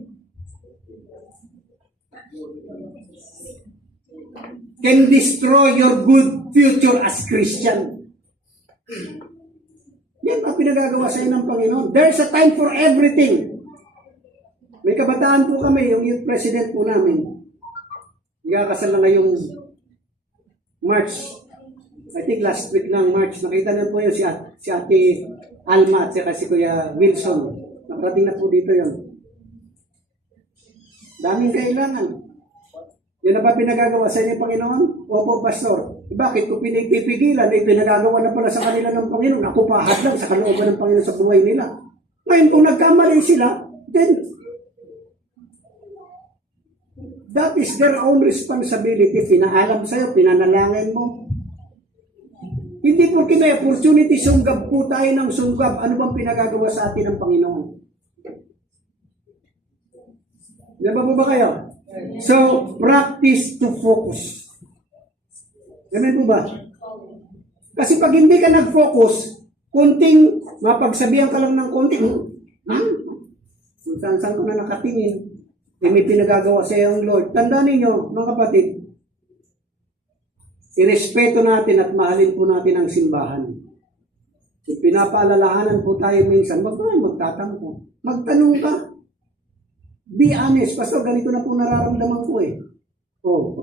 Can destroy your good future as Christian. Yan ang pinagagawa sa inyo ng Panginoon. There's a time for everything. May kabataan po kami, yung youth president po namin. Ikakasal na ngayong March. I think last week lang, March. Nakita na po yun si Ate Alma at si Kuya Wilson. Nakarating na po dito yun. Daming kailangan. Yan na ba pinagagawa sa inyo, Panginoon? Opo, Pastor. Bakit? Kung pinagpipigilan, pinagagawa na pala sa kanila ng Panginoon. Ako pahad lang sa kalooban ng Panginoon sa buhay nila. Ngayon, kung nagkamali sila, then that is their own responsibility. Pinaalam sa'yo, pinanalangin mo. Hindi po may opportunity, sunggab po tayo ng sunggab. Ano bang pinagagawa sa atin ng Panginoon? Diba po ba kayo? So, practice to focus. Ganun po ba? Kasi pag hindi ka nag-focus, kunting, mapagsabihan ka lang ng konting, kung saan ka na nakatingin, may pinagagawa sa iyo ang Lord. Tandaan ninyo, mga kapatid, irespeto natin at mahalin po natin ang simbahan. Kung pinapaalalahanan po tayo minsan, magtatanong. Magtanong ka. Be honest, Pastor, ganito na po nararamdaman ko eh.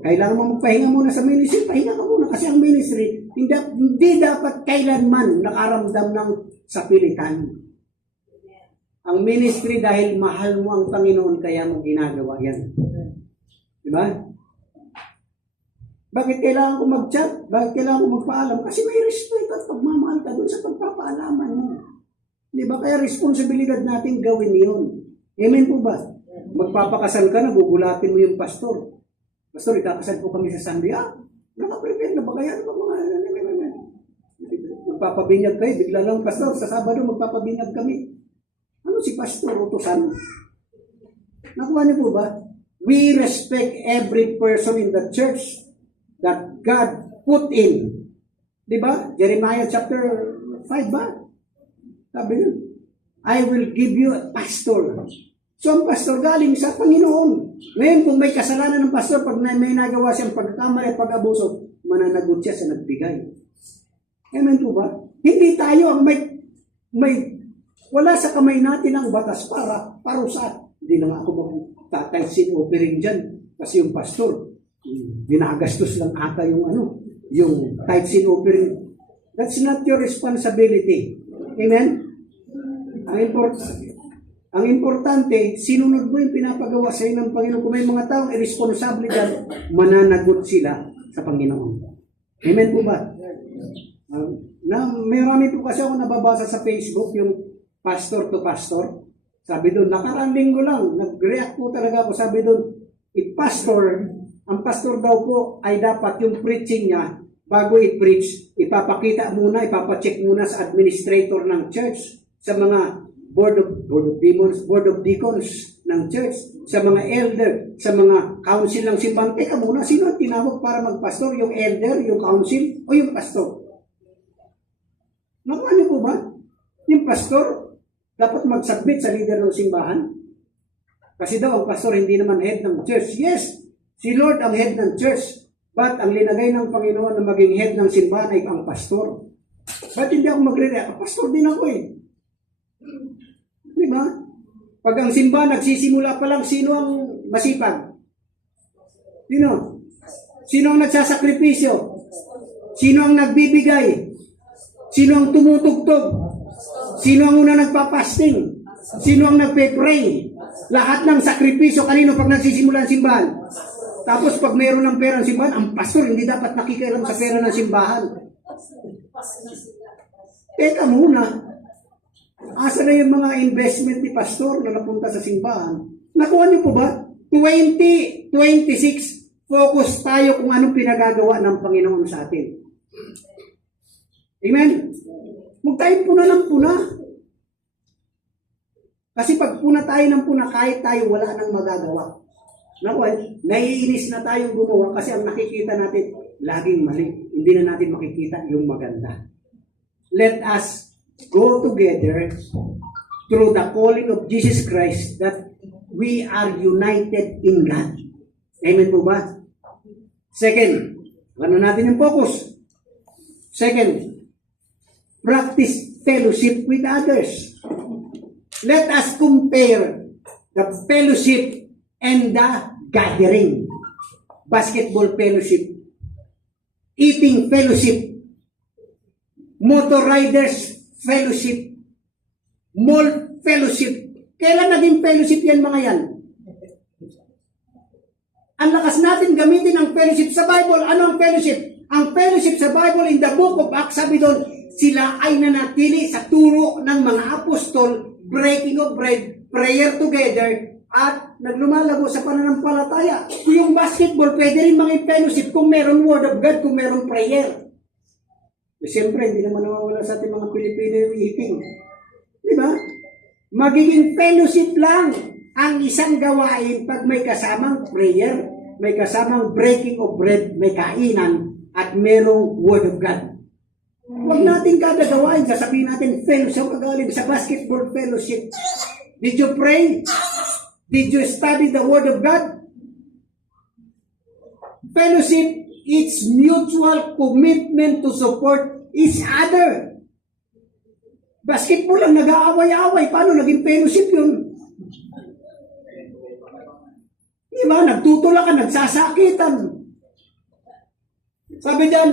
Kailangan mo magpahinga muna sa ministry, pahinga ka muna kasi ang ministry, hindi dapat kailanman nakaramdam ng sapilitan. Ang ministry dahil mahal mo ang Panginoon kaya mo ginagawa yan. Diba? Bakit kailangan ko mag-chat? Bakit kailangan ko magpaalam? Kasi may respeto at pagmamahal ka doon sa pagpapaalaman mo. Diba? Kaya responsibilidad natin gawin yun. Amen po ba? Magpapakasal ka na, gugulatin mo yung pastor. Pastor, ikakasal po kami sa Sunday. Nakaprepare na ba kaya? Magpapabinyag kayo, bigla lang, Pastor, sa Sabado magpapabinyag kami. Ano si Pastor? Utusan. Nakuha niyo po ba? We respect every person in the church that God put in. Diba? Jeremiah chapter 5 ba? Sabi niyo, I will give you a pastor. So, ang pastor galing sa Panginoon. Ngayon, kung may kasalanan ng pastor, pag may nagawa siyang pagkamali at pag-abuso, mananagot siya sa nagbigay. Amen po ba? Hindi tayo ang wala sa kamay natin ang batas para parusahan. Hindi na ako tatay sin-offering dyan. Kasi yung pastor, binagastos lang ata yung yung tithes and offering. That's not your responsibility. Amen? Ang importante, sinunod mo yung pinapagawa sa iyo ng Panginoon. Kung may mga taong irresponsable dyan, mananagot sila sa Panginoon. Amen po ba? Marami po kasi ako nababasa sa Facebook, yung pastor to pastor. Sabi doon, nakarang linggo lang, nag-react po talaga ako. Sabi doon, ang pastor daw po ay dapat yung preaching niya, bago i-preach, ipapakita muna, ipapacheck muna sa administrator ng church, sa mga board of deacons ng church, sa mga elder, sa mga council ng simbahan. Teka muna, sino ang tinawag para magpastor? Yung elder, yung council, o yung pastor? Nakuha niyo po ba? Yung pastor, dapat mag-submit sa leader ng simbahan. Kasi daw, ang pastor hindi naman head ng church. Yes, si Lord ang head ng church. But ang linagay ng Panginoon na maging head ng simbahan ay ang pastor. Ba't hindi ako magre-react? Pastor din ako eh. Diba? Pag ang simbahan nagsisimula pa lang, sino ang masipag? Sino? Sino ang nagsasakripisyo? Sino ang nagbibigay? Sino ang tumutugtog? Sino ang una nagpa-fasting? Sino ang nagpe-pray? Lahat ng sakripisyo kanino pag nagsisimula ang simbahan? Tapos pag mayroon ng pera ng simbahan, ang pastor hindi dapat nakikialam sa pera ng simbahan. Teka muna. Asa na yung mga investment ni pastor na napunta sa simbahan? Nakuha niyo po ba? 2026, focus tayo kung anong pinagagawa ng Panginoon sa atin. Amen? Magtayo puna ng puna. Kasi pag puna tayo ng puna, kahit tayo wala nang magagawa. Nakuha, naiinis na tayong gumawa kasi ang nakikita natin, laging mali. Hindi na natin makikita yung maganda. Let us go together through the calling of Jesus Christ that we are united in God. Amen po ba? Second, ano natin yung focus? Second, practice fellowship with others. Let us compare the fellowship and the gathering. Basketball fellowship, eating fellowship, motor riders fellowship, mall fellowship. Kailan naging fellowship yan mga yan? Ang lakas natin gamitin ang fellowship sa Bible. Ano ang fellowship? Ang fellowship sa Bible in the book of Acts, sabi doon, sila ay nanatili sa turo ng mga apostol, breaking of bread, prayer together, at naglumalago sa pananampalataya. Kung yung basketball, pwede rin mga fellowship kung meron word of God, kung meron prayer. Siyempre, hindi naman nawawala sa ating mga Pilipino yung eating. Di ba? Magiging fellowship lang ang isang gawain pag may kasamang prayer, may kasamang breaking of bread, may kainan, at merong word of God. Huwag natin kada gawain, sasabihin natin, fellowship magaling sa basketball fellowship. Did you pray? Did you study the word of God? Fellowship, it's mutual commitment to support each other. Basketball lang, nag-aaway-aaway. Paano naging fellowship yun? Di ba? Nagtutulakan, nagsasakitan. Sabi diyan,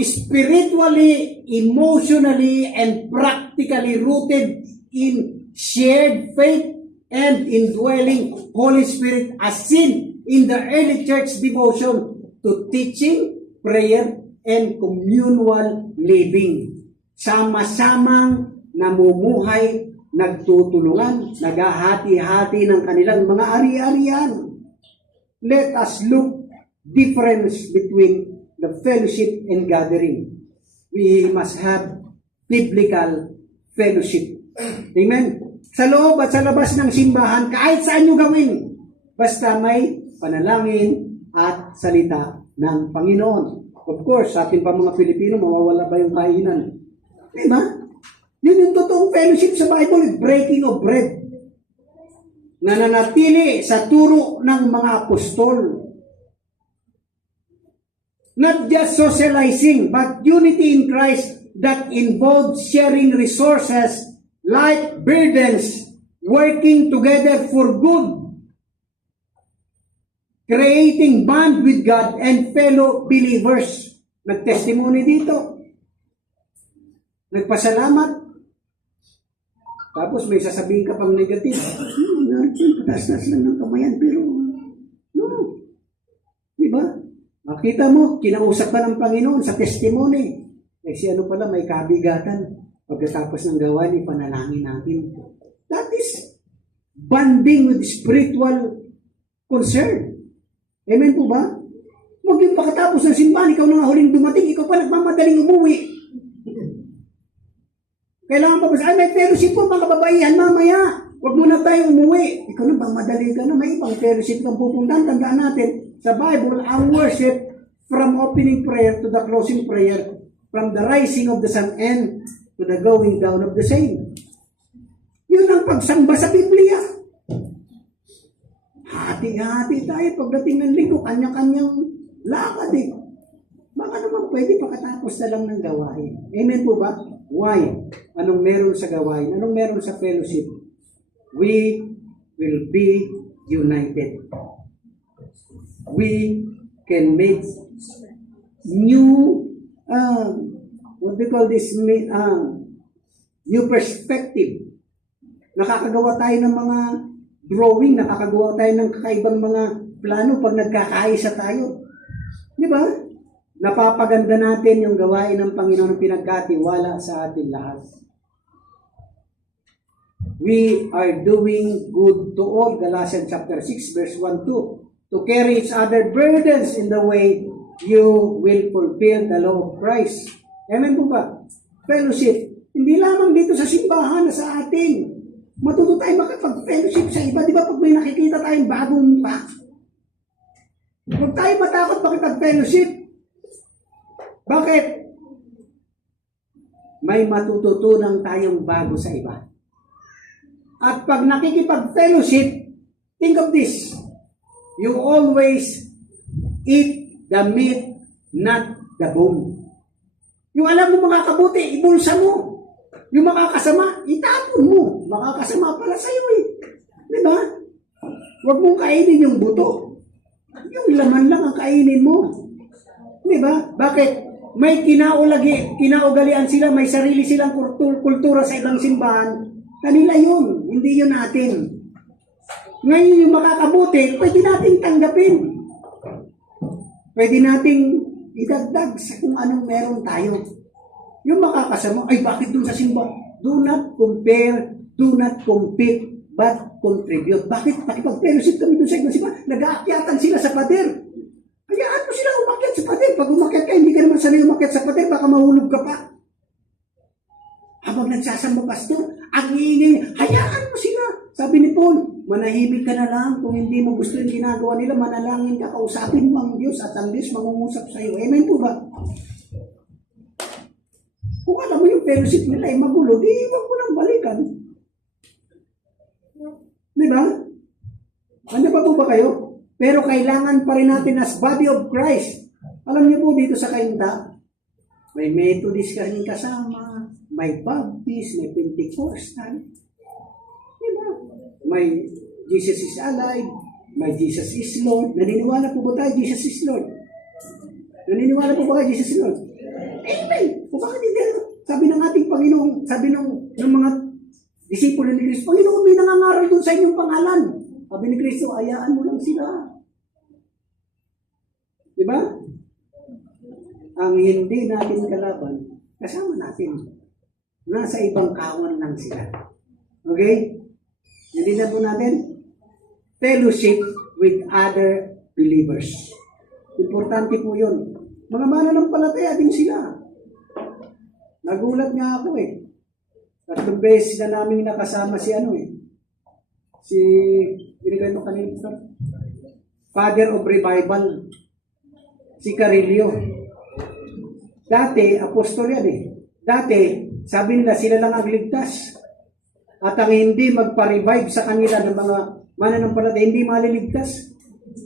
spiritually, emotionally, and practically rooted in shared faith and indwelling Holy Spirit as seen in the early church devotion to teaching, prayer, and communal living. Sama-samang namumuhay, nagtutulungan, naghahati-hati ng kanilang mga ari-arian. Let us look difference between the fellowship and gathering. We must have biblical fellowship. Amen? Sa loob at sa labas ng simbahan, kahit saan nyo gawin, basta may panalangin at salita ng Panginoon. Of course, sa ating pa mga Pilipino, mawawala ba yung kainan? Diba? Yun yung totoong fellowship sa Bible, breaking of bread. Nananatili sa turo ng mga apostol. Not just socializing, but unity in Christ that involves sharing resources, life burdens, working together for good. creating bond with God and fellow believers. Nag-testimony dito. Nagpasalamat. Tapos may sasabihin ka pang negative. Pataas-taas lang ng kamayan, pero no. Diba? Makita mo, kinausap ka ng Panginoon sa testimony. Si ano pala, may kabigatan. Pagkatapos ng gawain, ipanalangin natin. That is bonding with spiritual concern. Amen po ba? Huwag yung pagkatapos ng simbahan, ikaw na nga huling dumating, ikaw pa nagmamadaling umuwi. Kailangan pa ba sa, may fellowship po mga kababaihan mamaya. Huwag muna tayong umuwi. Ikaw na madali ka na, may ibang fellowship kang pupuntahan. Tandaan natin, sa Bible, ang worship from opening prayer to the closing prayer, from the rising of the sun and to the going down of the same. Yun ang pagsamba sa Biblia. Hati-hati tayo pagdating ng linggo, kanya-kanyang lakad eh. Baka naman pwede pagkatapos na lang ng gawain. Amen po ba? Why? Anong meron sa gawain? Anong meron sa fellowship? We will be united. We can make new, what we call this, new perspective. Nakakagawa tayo ng mga drawing, nakakagawa tayo ng kakaibang mga plano pag nagkakaisa tayo. Di ba? Napapaganda natin yung gawain ng Panginoon na pinagkatiwala sa ating lahat. We are doing good to all, Galatians chapter 6, verse 1-2, to carry each other burdens in the way you will fulfill the law of Christ. Amen po ba? Fellowship. Hindi lamang dito sa simbahan na sa atin. Matuto tayo makapag-fellowship sa iba. Di ba pag may nakikita tayong bagong mukha? Huwag tayo matakot makipag-fellowship. Bakit? May matututunan tayong bago sa iba. At pag nakikipag-fellowship, think of this. You always eat the meat, not the bone. Yung alam mo makakabuti, ibulsa mo. Yung makakasama, itapon mo. Makakasama pala sa'yo eh. Diba? Huwag mong kainin yung buto. Yung laman lang ang kainin mo. Diba? Bakit? May kinaugalian sila, may sarili silang kultura sa ibang simbahan. Kanila yun, hindi yun natin. Ngayon yung makakabuti, pwede nating tanggapin. Pwede nating idagdag sa kung anong meron tayo. Yung makakasama, ay bakit dun sa simba? Do not compare, do not compete, but contribute. Bakit? Pakipag-fellowship kami dun sa ibang simba. Nag-aakyatan sila sa pader. Hayaan mo sila umakyat sa pader. Pag umakyat ka, hindi ka naman sanay umakyat sa pader, baka mahulog ka pa. Habang nagsasamba pastor, ang iingay, hayaan mo sila. Sabi ni Paul, manahimik ka na lang. Kung hindi mo gusto yung ginagawa nila, manalangin ka, kausapin mo ang Diyos at ang Diyos mangungusap sa iyo. Amen po ba? Kung alam mo yung fellowship nila ay magulo, di huwag mo lang balikan. Di ba? Ano pa po ba kayo? Pero kailangan pa rin natin as body of Christ. Alam niyo po dito sa Kainta, may Methodist kaming kasama, may Baptist, may Pentecostal. Diba? May Jesus is alive, may Jesus is Lord. Naniniwala po ba tayo Jesus is Lord? Naniniwala po ba kayo Jesus is Lord? Amen! Kung bakit hindi? Sabi ng ating Panginoon, sabi ng mga disipulo ni Kristo, Panginoon, may nangangaral doon sa inyong pangalan. Sabi ni Kristo, ayaan mo lang sila. Diba? Ang hindi natin kalaban, kasama natin. Nasa ibang kawan lang sila. Okay? Hindi na po natin? Fellowship with other believers. Importante po yun. Mga mananampalataya din sila. Nagulat nga ako eh. 3 beses na namin nakasama si binigay mo kanina, Father of Revival, si Carillo. Dati, apostol yan eh. Dati, sabi nila sila lang ang ligtas. At ang hindi magpa-revive sa kanila ng mga mananampalataya, hindi maliligtas.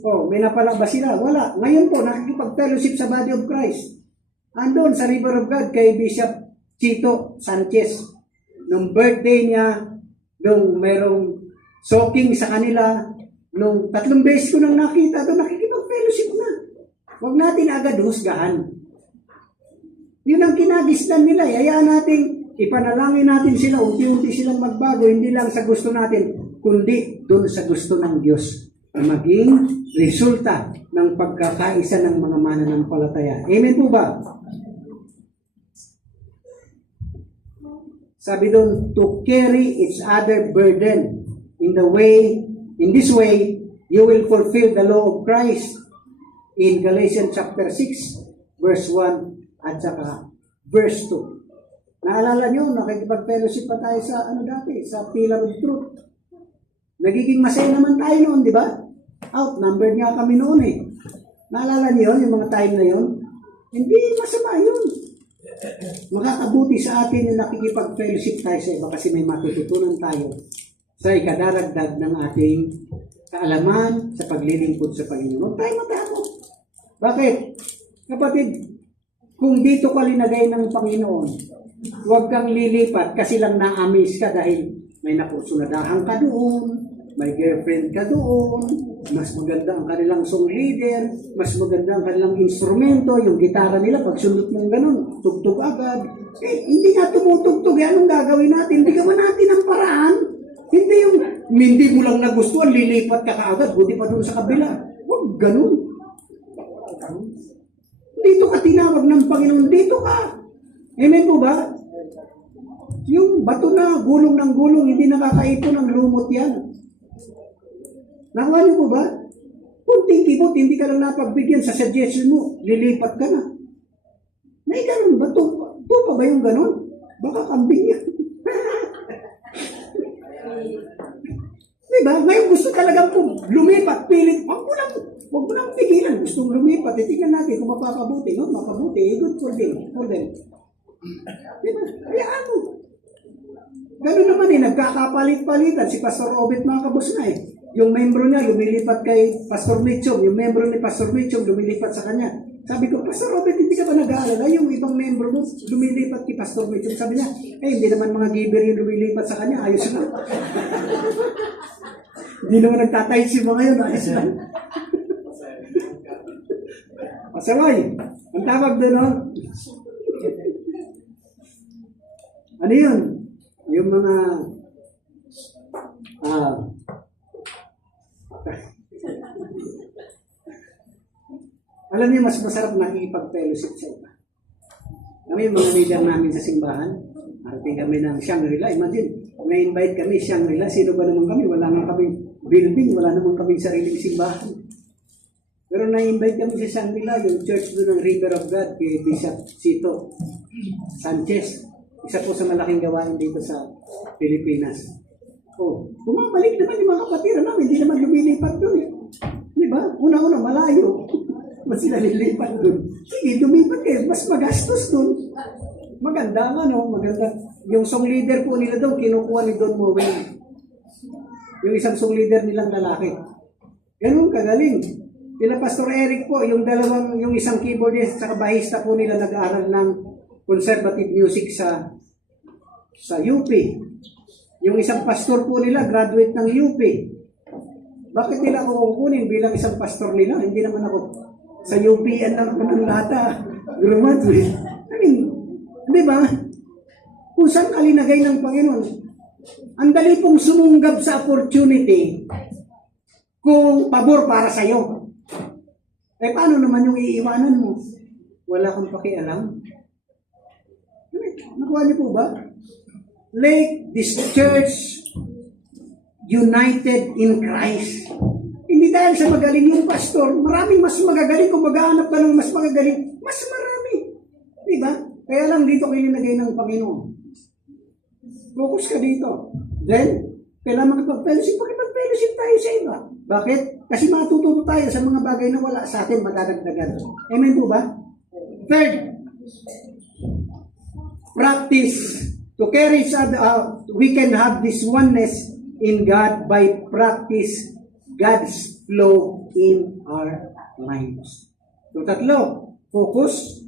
Oh, may napala ba sila? Wala. Ngayon po, nakikipag-fellowship sa body of Christ. Andun sa River of God kay Bishop Chito Sanchez. Nung birthday niya, nung merong soaking sa kanila, Nung 3 beses ko nang nakita doon, nakikipag-fellowship na. Huwag natin agad husgahan. Yun ang kinagistan nila. Hayaan natin, ipanalangin natin sila, unti-unti silang magbago, hindi lang sa gusto natin, kundi doon sa gusto ng Diyos na maging resulta ng pagkakaisa ng mga mananampalataya. Amen po ba? Sabi doon, to carry each other burden. In this way, you will fulfill the law of Christ. In Galatians chapter 6, verse 1 at saka verse 2. Naalala nyo, nakikipag-fellowship pa tayo sa sa Pillar of Truth. Nagiging masaya naman tayo noon, di ba? Outnumbered nga kami noon eh. Naalala niyo yun, yung mga time na yun? Hindi masama yun. Makakabuti sa atin yung nakikipag-fellowship tayo sa iba kasi may matututunan tayo sa ikadaragdag ng ating kaalaman sa paglilingkod sa Panginoon. Huwag tayo matakot. Bakit? Kapatid, kung dito ka linagay ng Panginoon, huwag kang lilipat kasi lang na-amaze ka dahil may nakursunadahan ka doon, may girlfriend ka doon, mas maganda ang kanilang song leader, mas maganda ang kanilang instrumento, yung gitara nila, pag sundot ng ganun, tugtog agad. Hindi nga tumutugtog, anong gagawin natin? Hindi gawa natin ang paraan. Hindi yung, hindi mo lang nagustuhan, lilipat ka kaagad, buti pa doon sa kabila. Huwag ganun. Dito ka tinawag ng Panginoon, dito ka. Amen po ba? Yung bato na, gulong ng gulong, hindi nakakaipon ng lumot yan. Nakuha niyo po ba? Kunting kibot, hindi ka lang napagbigyan sa suggestion mo, lilipat ka na. May ganun ba? Ito pa ba yung ganun? Baka kambing yan. Diba? Ngayon gusto talagang lumipat, pilit. Huwag mo lang pigilan. Gustong lumipat. Tingnan natin kung mapapabuti. No? Mapabuti. Good for them. Diba? Hayaan mo. Ganun naman nagkakapalit-palitan. Si Pastor Obet mga kabos na Yung membro niya lumilipat kay Pastor Mitchum. Yung membro ni Pastor Mitchum lumilipat sa kanya. Sabi ko, Pastor Robert, hindi ka ba nag-aalala? Yung ibang membro mo, lumilipat kay Pastor Mitchum. Sabi niya, hindi naman mga giver yung lumilipat sa kanya. Ayos na. Hindi naman nagtatay si mga yun. Ayos na. Pasaway. Ang tawag doon, no? Ano yun? Yung mga alam niyo, mas masarap nakikipag-fellowship sa iba. Kami, mga leader namin sa simbahan, arating kami ng Shangri-La. Imagine, na-invite kami Shangri-La. Sino ba naman kami? Wala naman kaming building, wala naman kaming sariling simbahan. Pero na-invite kami sa Shangri-La, yung church doon ng River of God, kay Bishop Cito Sanchez. Isa po sa malaking gawain dito sa Pilipinas. Bumabalik naman yung mga kapatira namin, hindi naman lumilipat doon. Diba? Una-una, malayo. Mas sila lilipat doon. Sige, lumipat kayo. Mas magastos doon. Maganda nga, no? Maganda. Yung song leader po nila doon, kinukuha ni Don Mowen. Yung isang song leader nilang lalaki. Ganun, kagaling. Kila Pastor Eric po, yung isang keyboardist sa bahista po nila nag-aaral ng conservative music sa UP. Yung isang pastor po nila, graduate ng UP. Bakit nila ako kukunin bilang isang pastor nila? Hindi naman ako sa UPN lang ako ng lata. Graduate. I mean, di ba? Kung saan kalinagay ng Panginoon, ang dali pong sumunggab sa opportunity kung pabor para sa'yo. Paano naman yung iiwanan mo? Wala kang pakialam. Nakuha niyo po ba? Like this church united in Christ. Hindi dahil sa magaling yung pastor, maraming mas magagaling. Kung maghahanap ka ng mas magagaling, mas marami. Diba? Kaya lang dito kayo nilagay ng Panginoon. Focus ka dito. Then, kailangan makipag-fellowship tayo sa iba. Bakit? Kasi matututo tayo sa mga bagay na wala sa atin madadagdagan. Amen po ba? Third, practice. To carry each other out, we can have this oneness in God by practice God's flow in our lives. So, tatlo. Focus,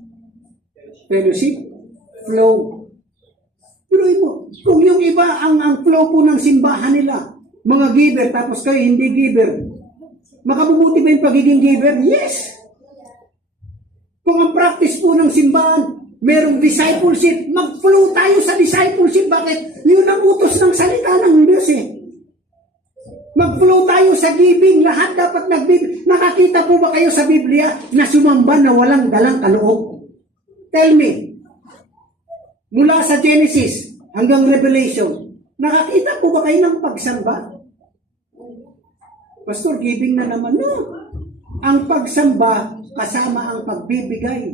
fellowship, flow. Pero kung yung iba, ang flow po ng simbahan nila, mga giver, tapos kayo hindi giver, Makabubuti ba yung pagiging giver? Yes! Kung ang practice po ng simbahan, merong discipleship, mag-flow tayo sa discipleship. Bakit? Yun ang utos ng salita ng Diyos eh. Mag-flow tayo sa giving. Lahat dapat nag-give. Nakakita po ba kayo sa Biblia na sumamba na walang dalang kaloob? Tell me. Mula sa Genesis hanggang Revelation, nakakita po ba kayo ng pagsamba? Pastor, giving na naman. No. Ang pagsamba kasama ang pagbibigay.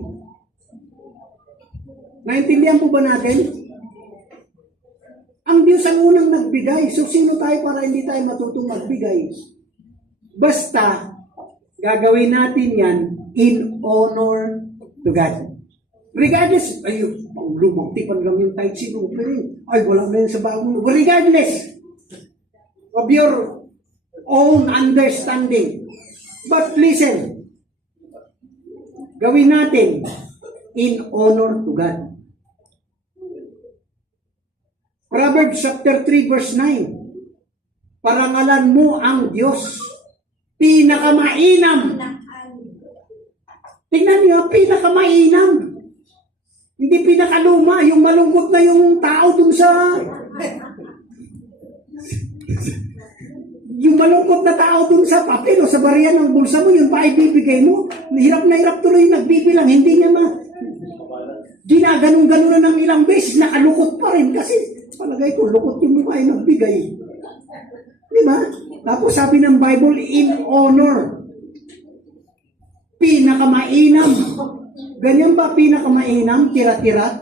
Naintindihan po ba natin? Ang Diyos ang unang nagbigay. So, sino tayo para hindi tayo matutong magbigay? Basta, gagawin natin yan in honor to God. Regardless, ay, lumagtipan lang yung tight sinuperin. Ay, wala na yun sa bagong. Regardless of your own understanding. But listen, gawin natin in honor to God. Proverbs chapter 3 verse 9. Parangalan mo ang Diyos. Pinakamainam. Tingnan niyo, pinakamainam. Hindi pinakaluma. Yung malungkot na yung tao dun sa... yung malungkot na tao dun sa papel o sa bariya ng bulsa mo, yun pa ibibigay mo. Hirap na hirap tuloy nagbibilang. Hindi niya ginaganong-ganon na ng ilang beses, nakalukot pa rin kasi palagay ko, lukot yung mukha ay nagbigay. Di ba? Tapos sabi ng Bible, in honor. Pinakamainam. Ganyan ba pinakamainam? Tira-tira?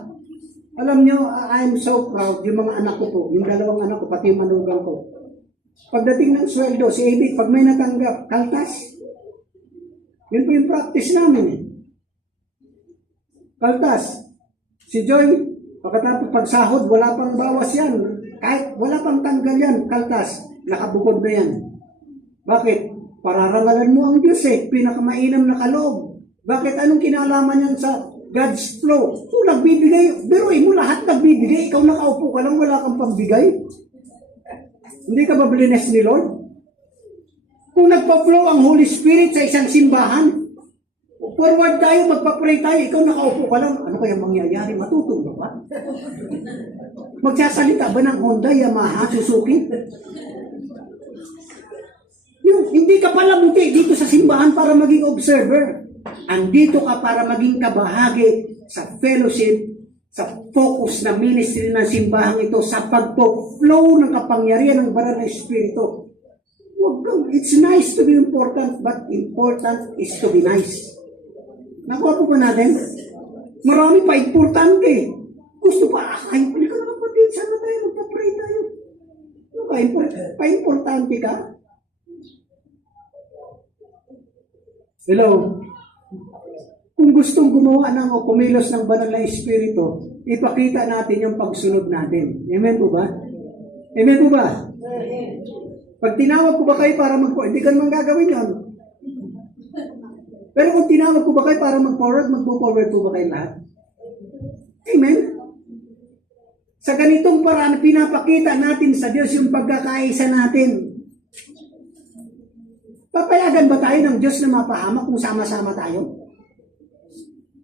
Alam nyo, I'm so proud, yung mga anak ko po, yung dalawang anak ko, pati yung manugang ko. Pagdating ng sweldo, si Abby, pag may natanggap, kaltas. Yun po yung practice namin eh. Kaltas. Si Joy, pagkatapos pagsahod, wala pang bawas yan. Kahit wala pang tanggal yan, kaltas. Nakabukod na yan. Bakit? Pararangalan mo ang Diyos eh. Pinakamainam na kaloob. Bakit? Anong kinalaman yan sa God's flow? Kung nagbibigay, biruin mo lahat nagbibigay. Ikaw nakaupo ka lang, wala kang pambigay. Hindi ka ba blessed ni Lord? Kung nagpa-flow ang Holy Spirit sa isang simbahan, forward tayo, magpa-pray tayo, ikaw nakaupo ka lang, ano kaya mangyayari? Matutulog ba? Magsasalita ba ng Honda, Yamaha, Suzuki? Yung, hindi ka pala buti dito sa simbahan para maging observer. Andito ka para maging kabahagi sa fellowship, sa focus na ministry ng simbahang ito, sa pagpo-flow ng kapangyarihan ng Banal na Espiritu. It's nice to be important, but important is to be nice. Nakuha po ba natin? Marami pa importante. Gusto pa, ay, pwede ka na kapatid, sana tayo, magpa-pray tayo. Ano ka, pa-importante ka? Hello? Kung gustong gumawa ng o kumilos ng Banal na Espiritu, ipakita natin yung pagsunod natin. Amen po ba? Amen po ba? Pag tinawag ko ba kayo para hindi ka naman gagawin yun. Pero kung tinawag ko ba kayo para mag-forward, magpo-forward po ba kayo lahat? Amen? Sa ganitong paraan, pinapakita natin sa Diyos yung pagkakaisa natin. Papayagan ba tayo ng Diyos na mapahamak kung sama-sama tayo?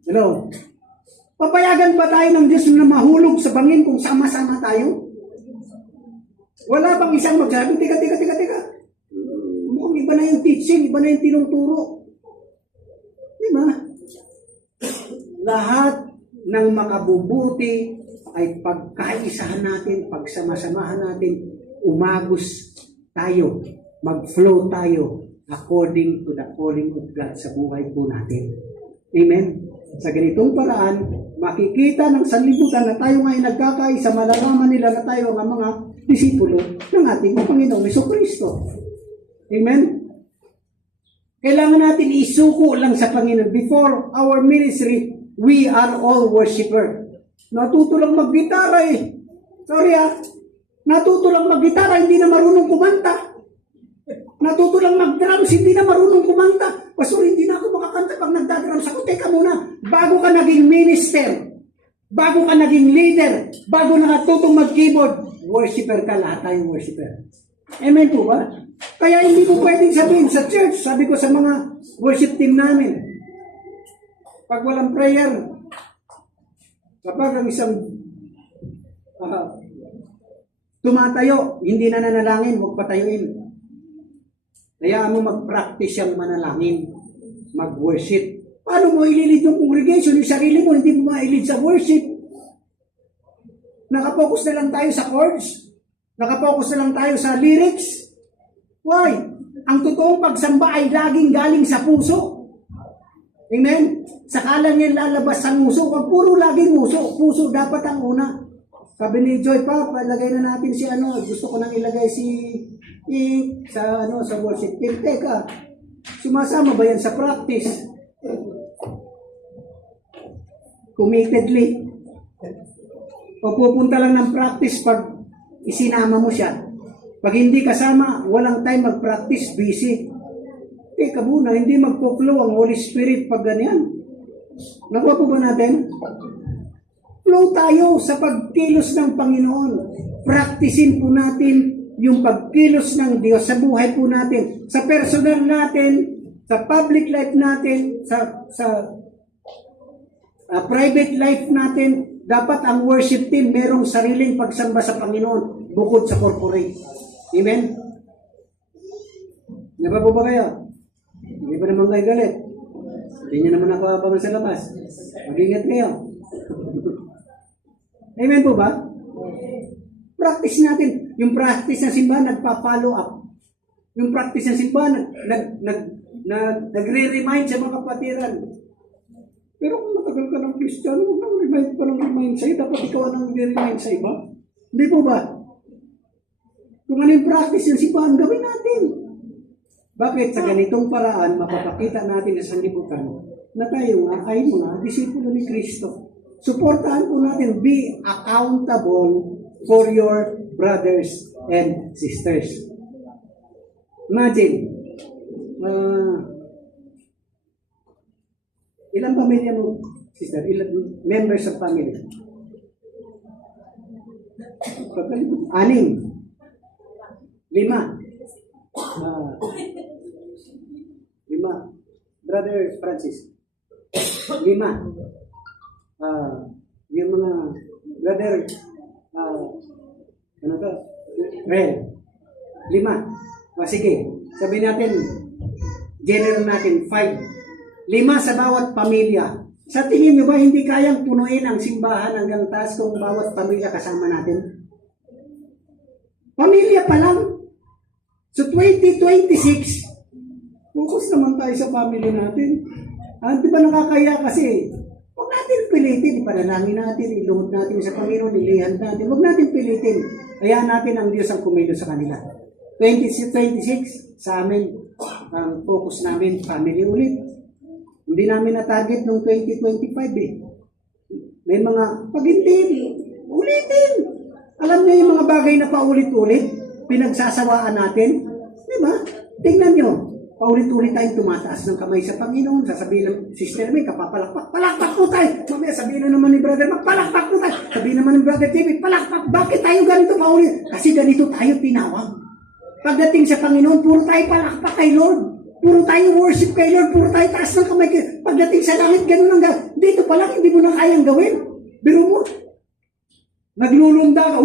Hello? Papayagan ba tayo ng Diyos na mahulog sa bangin kung sama-sama tayo? Wala bang isang magsabi, teka. Mukhang iba na yung teaching, iba na yung tinuturo. Diba? Lahat ng makabubuti ay pagkaisahan natin, pagsamasamahan natin, umagos tayo, mag-flow tayo according to the calling of God sa buhay po natin. Amen? Sa ganitong paraan, makikita ng sanlibutan na tayo ngayon nagkakaisa, malalaman nila na tayo ang mga disipulo ng ating Panginoong Jesucristo. Amen? Kailangan natin isuko lang sa Panginoon. Before our ministry, we are all worshiper. Natuto lang mag-gitara eh. Sorry natuto lang mag-gitara, hindi na marunong kumanta. Natuto lang mag-drums, hindi na marunong kumanta. Pastor, hindi na ako makakanta pag nagda-drums ako. Teka muna, bago ka naging minister, bago ka naging leader, bago nakatutong mag-keyboard, worshiper ka, lahat tayong worshiper. Amen po ba? Kaya hindi ko pwedeng sabihin sa church, sabi ko sa mga worship team namin, pag walang prayer, kapag ang isang tumatayo, hindi na nanalangin, huwag patayuin. Hayaan mo mag-practice siyang manalangin, mag-worship. Paano mo ililid yung congregation, yung sarili mo, hindi mo mailid sa worship? Nakapokus na lang tayo sa chords. Nakapokus na lang tayo sa lyrics. Why? Ang totoong pagsamba ay laging galing sa puso. Amen? Saka lang yan lalabas sa nguso. Huwag puro laging nguso. Puso dapat ang una. Sabi ni Joy, ilagay na natin si ano. Gusto ko nang ilagay si sa worship team. Teka, sumasama ba yan sa practice? Committedly. O pupunta lang ng practice pag isinama mo siya. Pag hindi kasama, walang time mag-practice, busy. Teka muna, hindi magpo-flow ang Holy Spirit pag ganyan. Nakuha po ba natin? Flow tayo sa pagkilos ng Panginoon. Practicein po natin yung pagkilos ng Diyos sa buhay po natin. Sa personal natin, sa public life natin, sa private life natin, dapat ang worship team merong sariling pagsamba sa Panginoon bukod sa corporate. Amen? Naba po ba kayo? Hindi ba naman kayo galit? Hindi nyo naman ako abangan sa labas. Mag-ingat kayo. Amen po ba? Practice natin. Yung practice ng simbahan, nagpa-follow up. Yung practice ng simbahan, nagre-remind sa mga kapatiran. Pero kung matagal ka ng Kristiyano, huwag nang remind sa'yo. Dapat ikaw ang nag-remind sa iba. Hindi po ba? Kung ano yung practice ng simbahan, gawin natin. Bakit? Sa ganitong paraan, mapapakita natin sa sanlibutan na tayo nga ay mga disipulo ni Kristo. Suportahan po natin, be accountable for your brothers and sisters. Imagine, ilang pamilya mo, sister? Ilang members of family? 6. 5. 5. Brother Francis. 5. Yung mga brother, ano to? Well, 5. Sige, sabihin natin, general natin, 5. 5 sa bawat pamilya. Sa tingin nyo ba hindi kayang punuin ang simbahan hanggang taas kung bawat pamilya kasama natin? Pamilya pa lang. So 2026, focus naman tayo sa pamilya natin. Di ba nakakaya kasi, huwag natin pilitin, ipanalangin natin, iluhod natin sa Panginoon, ilihan natin, huwag natin pilitin. Hayaan natin ang Diyos ang kumilos sa kanila. 2026, sa amin, ang focus namin, family ulit. Hindi namin na-target noong 2025 eh. May mga, pag hindi, ulitin. Alam niyo yung mga bagay na paulit-ulit, pinagsasawaan natin. Diba? Tingnan nyo, paulit-ulit tayong tumataas ng kamay sa Panginoon. Sasabihin ng sister May, kapapalakpak, palakpak po tayo. Mamaya sabihin na naman ni brother, magpalakpak po tayo. Sabihin naman ni brother TV, palakpak. Bakit tayo ganito paulit? Kasi ganito tayo tinawag. Pagdating sa Panginoon, puro tayo palakpak kay Lord. Puro tayo worship kay Lord. Puro tayo taas ng kamay. Pagdating sa langit, ganun ang gawin. Dito pa lang, hindi mo na kayang gawin. Biro mo. Naglulunda ka.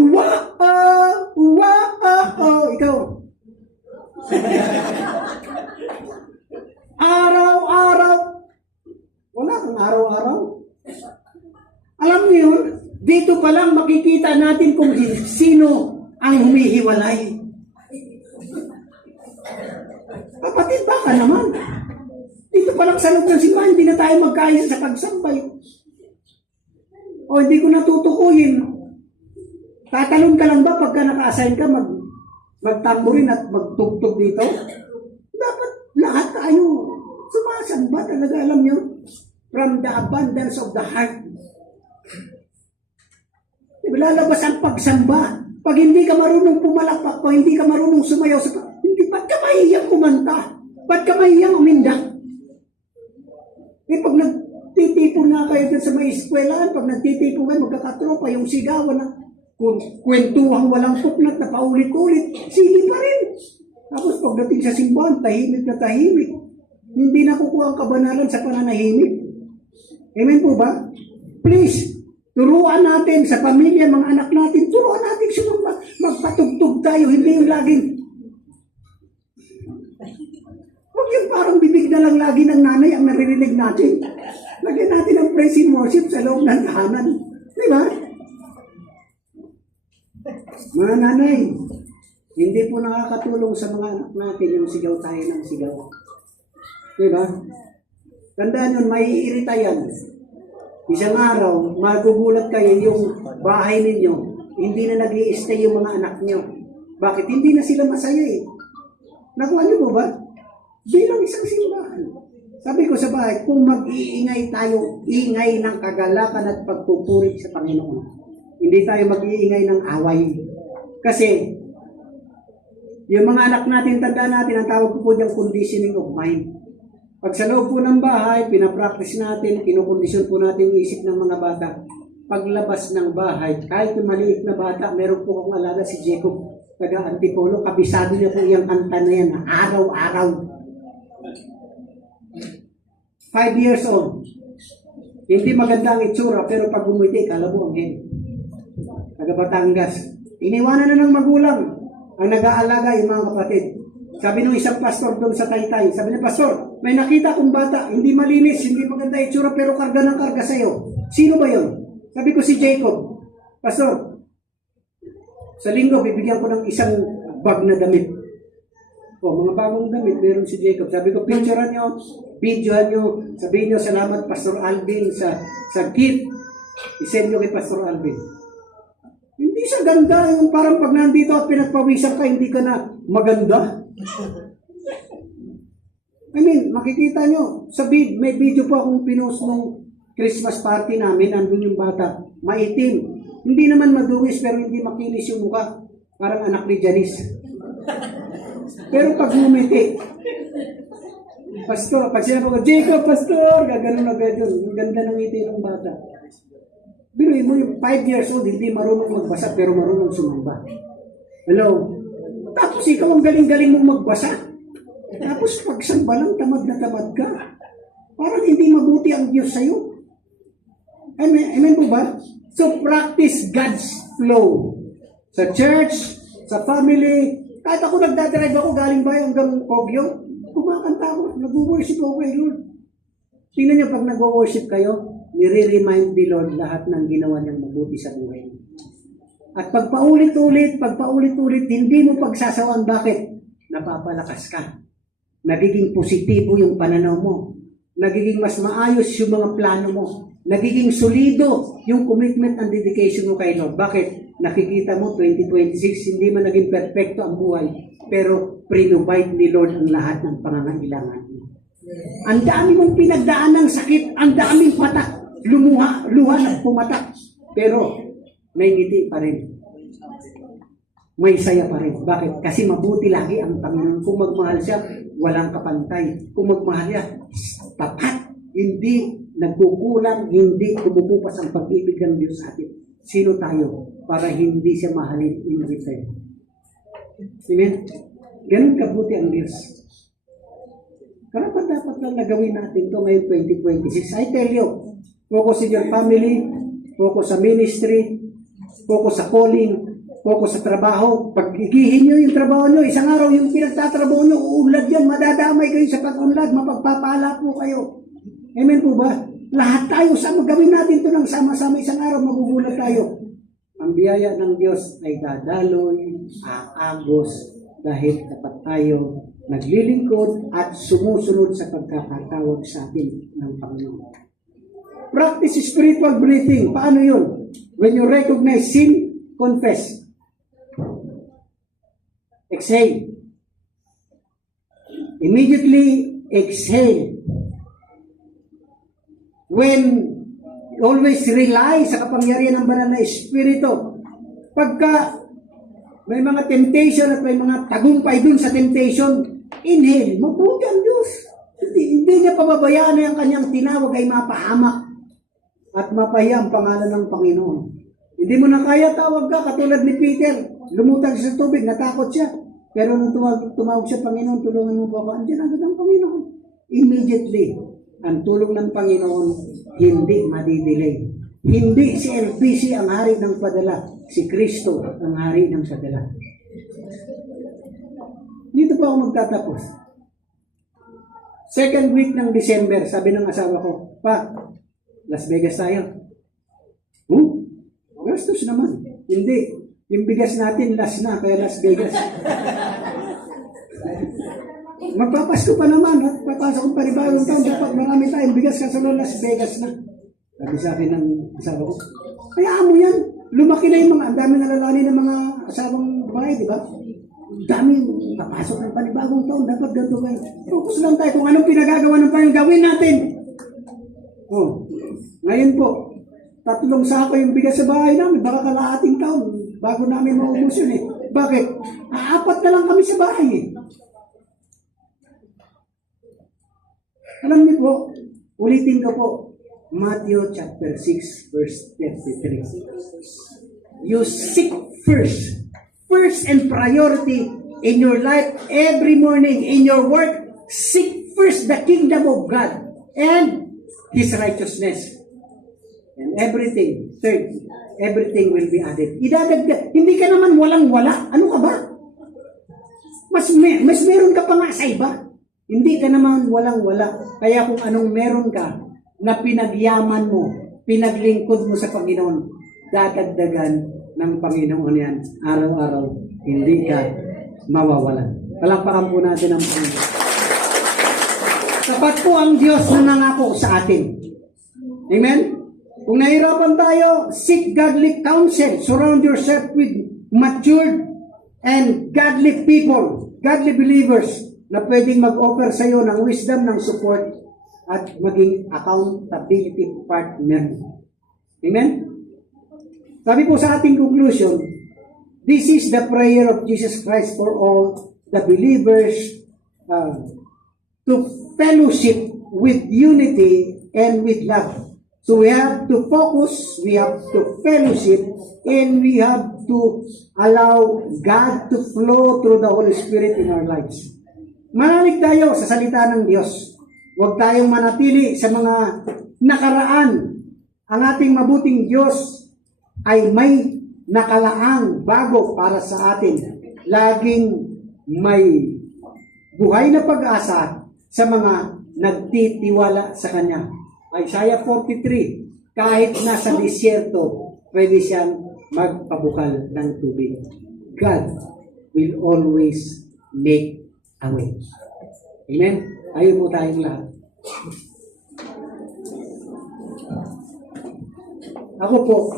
Ikaw. Araw-araw. Wala kang araw-araw. Alam niyo yun, dito pa lang makikita natin kung sino ang humihiwalay. Kapatid, baka naman. Dito pa lang sa loob ng simbahan, hindi na tayo magkaisa sa pagsambay. O hindi ko natutukuyin. Tatalon ka lang ba pagka naka-assign ka magtamburin at magtugtog dito? Dapat lahat tayo sumasamba talaga, alam nyo? From the abundance of the heart. Lalabas ang pagsamba. Pag hindi ka marunong pumalakpak, pag hindi ka marunong sumayaw, hindi, ba't ka mahihiyang kumanta? Ba't ka mahihiyang uminda? Pag nagtitipon na kayo dun sa may eskwelahan, pag nagtitipon kayo, magkakatropa, yung sigawan na kwentuhang walang puknat na paulit-ulit, sige pa rin. Tapos pagdating sa simbahan, tahimik na tahimik. Hindi nakukuha ang kabanalan sa pananahimik. Amen po ba? Please, turuan natin sa pamilya, mga anak natin, turuan natin siya magpatugtog tayo, hindi yung laging huwag yung parang bibig na lang lagi ng nanay ang naririnig natin. Lagyan natin ang praise and worship sa loob ng tahanan. Di ba? Mga nanay, hindi po nakakatulong sa mga anak natin yung sigaw tayo ng sigaw. Di ba? Tandaan yun, maiirita yan. Isang araw, magugulat kayo yung bahay ninyo, hindi na nag-i-stay yung mga anak nyo. Bakit? Hindi na sila masaya eh. Nakuha nyo po ba? Bilang isang simbahan. Sabi ko sa bahay, kung mag-iingay tayo, ingay ng kagalakan at pagpupuri sa Panginoon. Hindi tayo mag-iingay ng away. Kasi, yung mga anak natin, tandaan natin, ang tawag po diyang conditioning of mind. Pag sa loob po ng bahay, pinapractice natin, kinukondisyon po natin yung isip ng mga bata. Paglabas ng bahay, kahit yung maliit na bata, meron po akong alaga si Jacob, taga Antipolo, kabisado niya po yung kanta na yan, araw-araw. 5 years old. Hindi maganda ang itsura, pero pag bumiti, kala mo ang hen. Taga Batangas. Iniwanan na ng magulang ang nag-aalaga yung mga kapatid. Sabi nung isang pastor doon sa Taytay, sabi niya, Pastor, may nakita kong bata, hindi malinis, hindi maganda itsura, pero karga ng karga sa'yo. Sino ba yun? Sabi ko si Jacob. Pastor, sa linggo, bibigyan ko ng isang bag na damit. O, mga bagong damit, meron si Jacob. Sabi ko, picturean nyo, videoan nyo, sabihin nyo, salamat Pastor Alvin sa gift. I-send nyo kay Pastor Alvin. Hindi siya ganda, yung parang pag nandito at pinagpawisan ka, hindi ka na maganda. I mean, makikita nyo, may video po akong pinost nung Christmas party namin, andun yung bata, maitim. Hindi naman madungis, pero hindi makinis yung mukha. Parang anak ni Janice. Pero pag ngumiti, Pastor, pag sinabi ko, Jacob, Pastor, gaganon na gano'n. Ang ganda ng ngiti ng bata. Biruin mo yung 5 years old, hindi marunong magbasa, pero marunong sumamba. Hello? Tapos ikaw ang galing-galing mong magbasa. Tapos pagsamba lang, tamad na tamad ka. Parang hindi mabuti ang Diyos sa'yo. Amen po ba? So practice God's flow. Sa church, sa family, kahit ako nagdadrive ako, galing ba hanggang Kogyo, kumakanta ako, nag-worship ako kay Lord. Tingnan niyo, pag nag-worship kayo, nire-remind ni Lord lahat ng ginawa niyang mabuti sa buhay. At pagpaulit-ulit, hindi mo pagsasawang. Bakit? Napapalakas ka. Nagiging positibo yung pananaw mo. Nagiging mas maayos yung mga plano mo. Nagiging solido yung commitment and dedication mo kay Lord. Bakit? Nakikita mo, 2026, hindi man naging perfecto ang buhay, pero pre-provide ni Lord ang lahat ng pangangailangan mo. Ang dami mong pinagdaan ng sakit, ang daming patak, luha at pumatak, pero may ngiti pa rin. May saya pa rin. Bakit? Kasi mabuti lagi ang Panginoon. Kung magmahal siya, walang kapantay. Kung magmahal siya, tapat. Hindi nagkukulang, hindi kumukupas ang pag-ibig ng Diyos sa atin. Sino tayo para hindi siya mahalin in return? Amen? Ganun kabuti ang Diyos. Karapat dapat lang na gawin natin ito ngayong 2026. I tell you, focus in your family, focus sa ministry, focus sa calling, focus sa trabaho. Pag igihin nyo yung trabaho nyo, isang araw yung pinagtatrabaho nyo, uunlad yan, madadamay kayo sa pag-unlad, mapagpapala po kayo. Amen po ba? Lahat tayo, gawin natin ito ng sama-sama, isang araw magugulat tayo. Ang biyaya ng Diyos ay dadaloy, aagos, dahil kapag tayo naglilingkod at sumusunod sa pagkakatawag sa atin ng Panginoon. Practice spiritual breathing. Paano yun? When you recognize sin, confess. Exhale. Immediately exhale. When always rely sa kapangyarihan ng banal na Espiritu. Pagka may mga temptation at may mga tagumpay dun sa temptation, inhale, mabuti ang Diyos. Hindi niya pababayaan na yung kanyang tinawag ay mapahamak at mapahiya ang pangalan ng Panginoon. Hindi mo na kaya, tawag ka, katulad ni Peter, lumutang sa tubig, natakot siya. Pero nung tumawag siya, Panginoon, tulungan mo po ako. Andiyan agad ang Panginoon. Immediately, ang tulong ng Panginoon, hindi madidelay. Hindi si LPC ang hari ng padala. Si Kristo ang hari ng padala. Dito pa ako magtatapos. Second week ng December, sabi ng asawa ko, Pa, Las Vegas tayo. Gastos naman. Hindi. Yung bigas natin, last na, kaya Las Vegas. Magpapasko pa naman, papasok ang panibagong taon, dapat marami tayong bigas kasi Las Vegas na. Sabi sa akin ng asawa ko, kaya mo yan, lumaki na yung mga, ang dami nalalani ng mga asawang babae, di ba? Dami, papasok ng panibagong taon, dapat ganito kayo. Focus lang tayo kung anong pinagagawa ng Panginoon, gawin natin. Ngayon po, 3 sako yung bigas sa bahay namin, baka kalahating taon, bago namin maubos yun eh. Bakit? 4 na lang kami sa bahay eh. Alam niyo po, ulitin ko po, Matthew chapter 6, verse 33. You seek first and priority in your life every morning, in your work, seek first the kingdom of God and His righteousness. And everything will be added. Idadagdag. Hindi ka naman walang-wala. Ano ka ba? Mas meron ka pa nga sa iba. Hindi ka naman walang-wala. Kaya kung anong meron ka na pinagyaman mo, pinaglingkod mo sa Panginoon, dadagdagan ng Panginoon yan. Araw-araw, hindi ka mawawalan. Palakpakan po natin ang Panginoon. Sapat po ang Diyos na nangako sa atin. Amen? Kung nahirapan tayo, seek godly counsel. Surround yourself with matured and godly people, godly believers na pwedeng mag-offer sa iyo ng wisdom, ng support, at maging accountability partner. Amen? Sabi po sa ating conclusion, this is the prayer of Jesus Christ for all the believers to fellowship with unity and with love. So we have to focus, we have to fellowship, and we have to allow God to flow through the Holy Spirit in our lives. Manalig tayo sa salita ng Diyos. Huwag tayong manatili sa mga nakaraan. Ang ating mabuting Diyos ay may nakalaang bago para sa atin. Laging may buhay na pag-asa sa mga nagtitiwala sa Kanya. Isaiah 43, kahit nasa disyerto, pwede siyang magpabukal ng tubig. God will always make a way. Amen? Ayaw po tayong lahat. Ako po,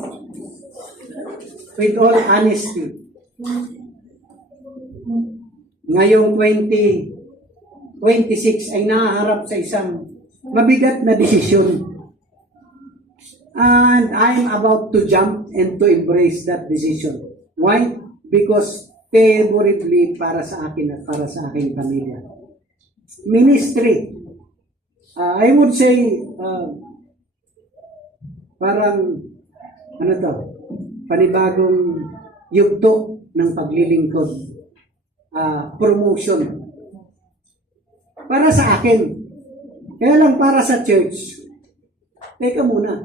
with all honesty, ngayong 2026 ay nahaharap sa isang mabigat na desisyon. And I'm about to jump and to embrace that decision. Why? Because favorably para sa akin at para sa aking pamilya. Ministry. I would say, parang, panibagong yugto ng paglilingkod. Promotion. Para sa akin. Kaya lang para sa church, teka muna.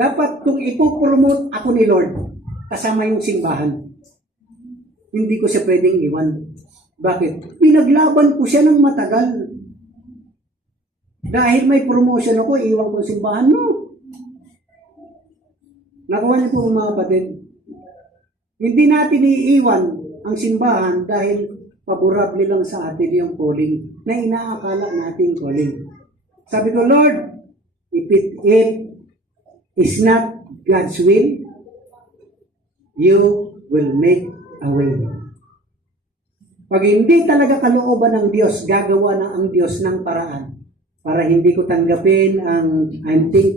Dapat kung ipopromote ako ni Lord, kasama yung simbahan, hindi ko siya pwedeng iwan. Bakit? Pinaglaban ko siya ng matagal. Dahil may promotion ako, iwan ko simbahan mo. Nakuha niyo po mga kapatid. Hindi natin iiwan ang simbahan dahil paborable lang sa atin yung calling na inaakala natin calling. Sabi ko, Lord, if it is not God's will, you will make a way. Pag hindi talaga kalooban ng Diyos, gagawa na ang Diyos ng paraan para hindi ko tanggapin ang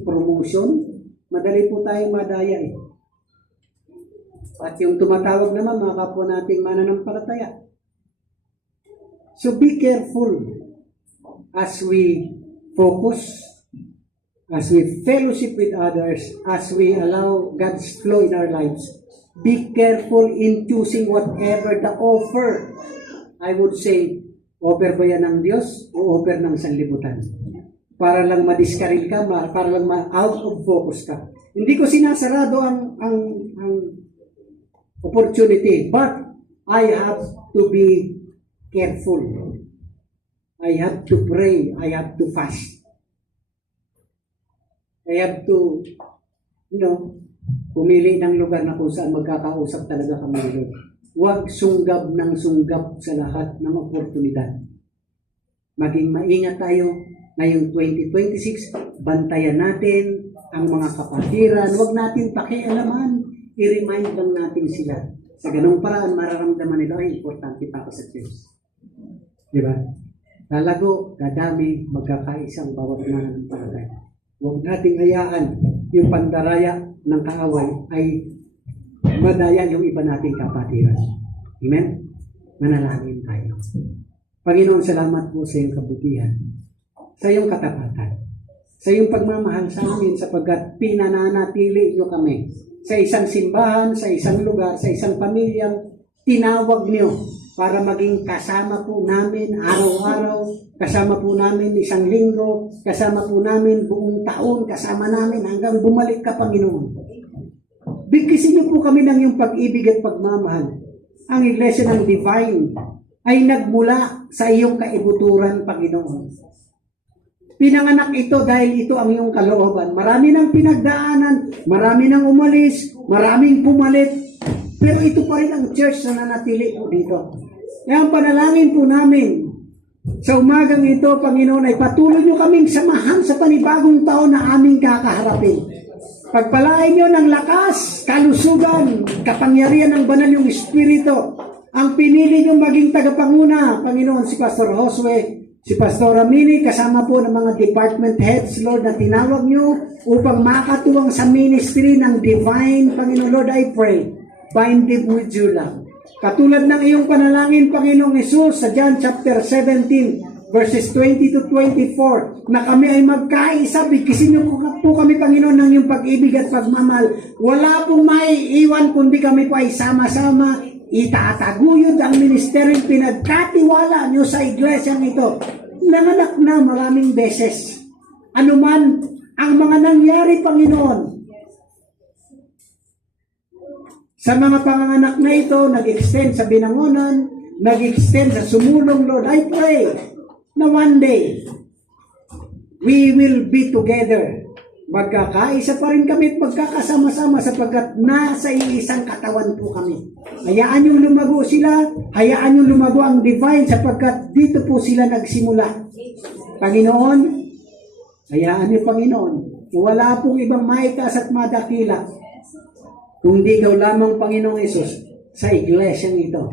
promotion. Madali po tayong madaya eh. At yung tumatawag naman, mga kapwa nating mananampalataya. So be careful as we focus, as we fellowship with others, as we allow God's flow in our lives. Be careful in choosing whatever the offer. I would say, offer ba yan ng Diyos o offer ng sanlibutan? Para lang ma-discourage ka, para lang out of focus ka. Hindi ko sinasarado ang opportunity, but I have to be careful. I have to pray. I have to fast. I have to, pumili ng lugar na kung saan magkakausap talaga kami doon. Huwag sunggab ng sunggab sa lahat ng oportunidad. Maging maingat tayo ngayong 2026. Bantayan natin ang mga kapatiran. Huwag natin pakialaman. I-remind lang natin sila. Sa ganung paraan, mararamdaman nila, ay, importante pa ako sa Diyos. Di ba? Lalago, dadami, magkakaisang bawat nananampalataya. Huwag nating hayaan yung pandaraya ng kaaway ay madaya yung iba nating kapatiran. Amen? Manalangin tayo. Panginoon, salamat po sa iyong kabutihan, sa iyong katapatan, sa iyong pagmamahal sa amin sapagkat pinananatili niyo kami sa isang simbahan, sa isang lugar, sa isang pamilyang tinawag niyo para maging kasama po namin araw-araw, kasama po namin isang linggo, kasama po namin buong taon, kasama namin hanggang bumalik ka, Panginoon. Bigkisin niyo po kami ng iyong pag-ibig at pagmamahal. Ang Iglesia ng Divine ay nagmula sa iyong kaibuturan, Panginoon. Pinanganak ito dahil ito ang iyong kalooban. Marami nang pinagdaanan, marami nang umalis, maraming pumalit, pero ito pa rin ang church na nanatili po dito. Kaya ang panalangin po namin sa umagang ito, Panginoon, ay patuloy niyo kaming samahan sa panibagong taon na aming kakaharapin. Pagpalain niyo ng lakas, kalusugan, kapangyarihan ng banal yung Espiritu. Ang pinili niyo maging tagapanguna, Panginoon, si Pastor Josue, si Pastor Amini, kasama po ng mga department heads, Lord, na tinawag niyo upang makatuwang sa ministry ng Divine, Panginoon. Lord, I pray, bind them with your love. Katulad ng iyong panalangin, Panginoong Hesus, sa John chapter 17, verses 20 to 24, na kami ay magkaisa, bigkisin niyo po kami, Panginoon, ng iyong pag-ibig at pagmamahal. Wala pong maiiwan, kundi kami po ay sama-sama, itataguyod ang ministeryong pinagkatiwala niyo sa iglesyang ito. Nanganak na maraming beses. Anuman ang mga nangyari, Panginoon, sa mga panganganak na ito, nag-extend sa binangonan, nag-extend sa sumulong, Lord, I pray na one day, we will be together. Magkakaisa pa rin kami at magkakasama-sama sapagkat nasa isang katawan po kami. Hayaan yung lumago sila, hayaan yung lumago ang Divine sapagkat dito po sila nagsimula. Panginoon, hayaan niyo, Panginoon, wala pong ibang maitas at madakila kundi ikaw lamang, Panginoong Hesus, sa iglesyang ito.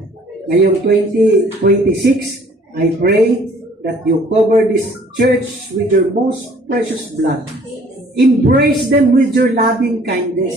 Ngayong 2026, I pray that you cover this church with your most precious blood. Embrace them with your loving kindness.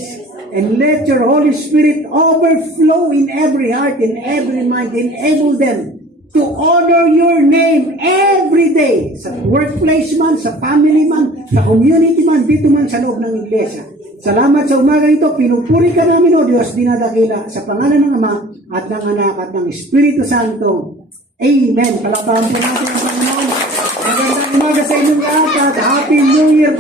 And let your Holy Spirit overflow in every heart, in every mind. Enable them to honor your name every day. Sa workplace man, sa family man, sa community man, dito man sa loob ng iglesia. Salamat sa umaga ito. Pinupuri ka namin, O Diyos, dinadakila sa pangalan ng Ama at ng Anak at ng Espiritu Santo. Amen. Palakpakan po natin ang Panginoon. Magandang umaga sa inyong lahat at Happy New Year.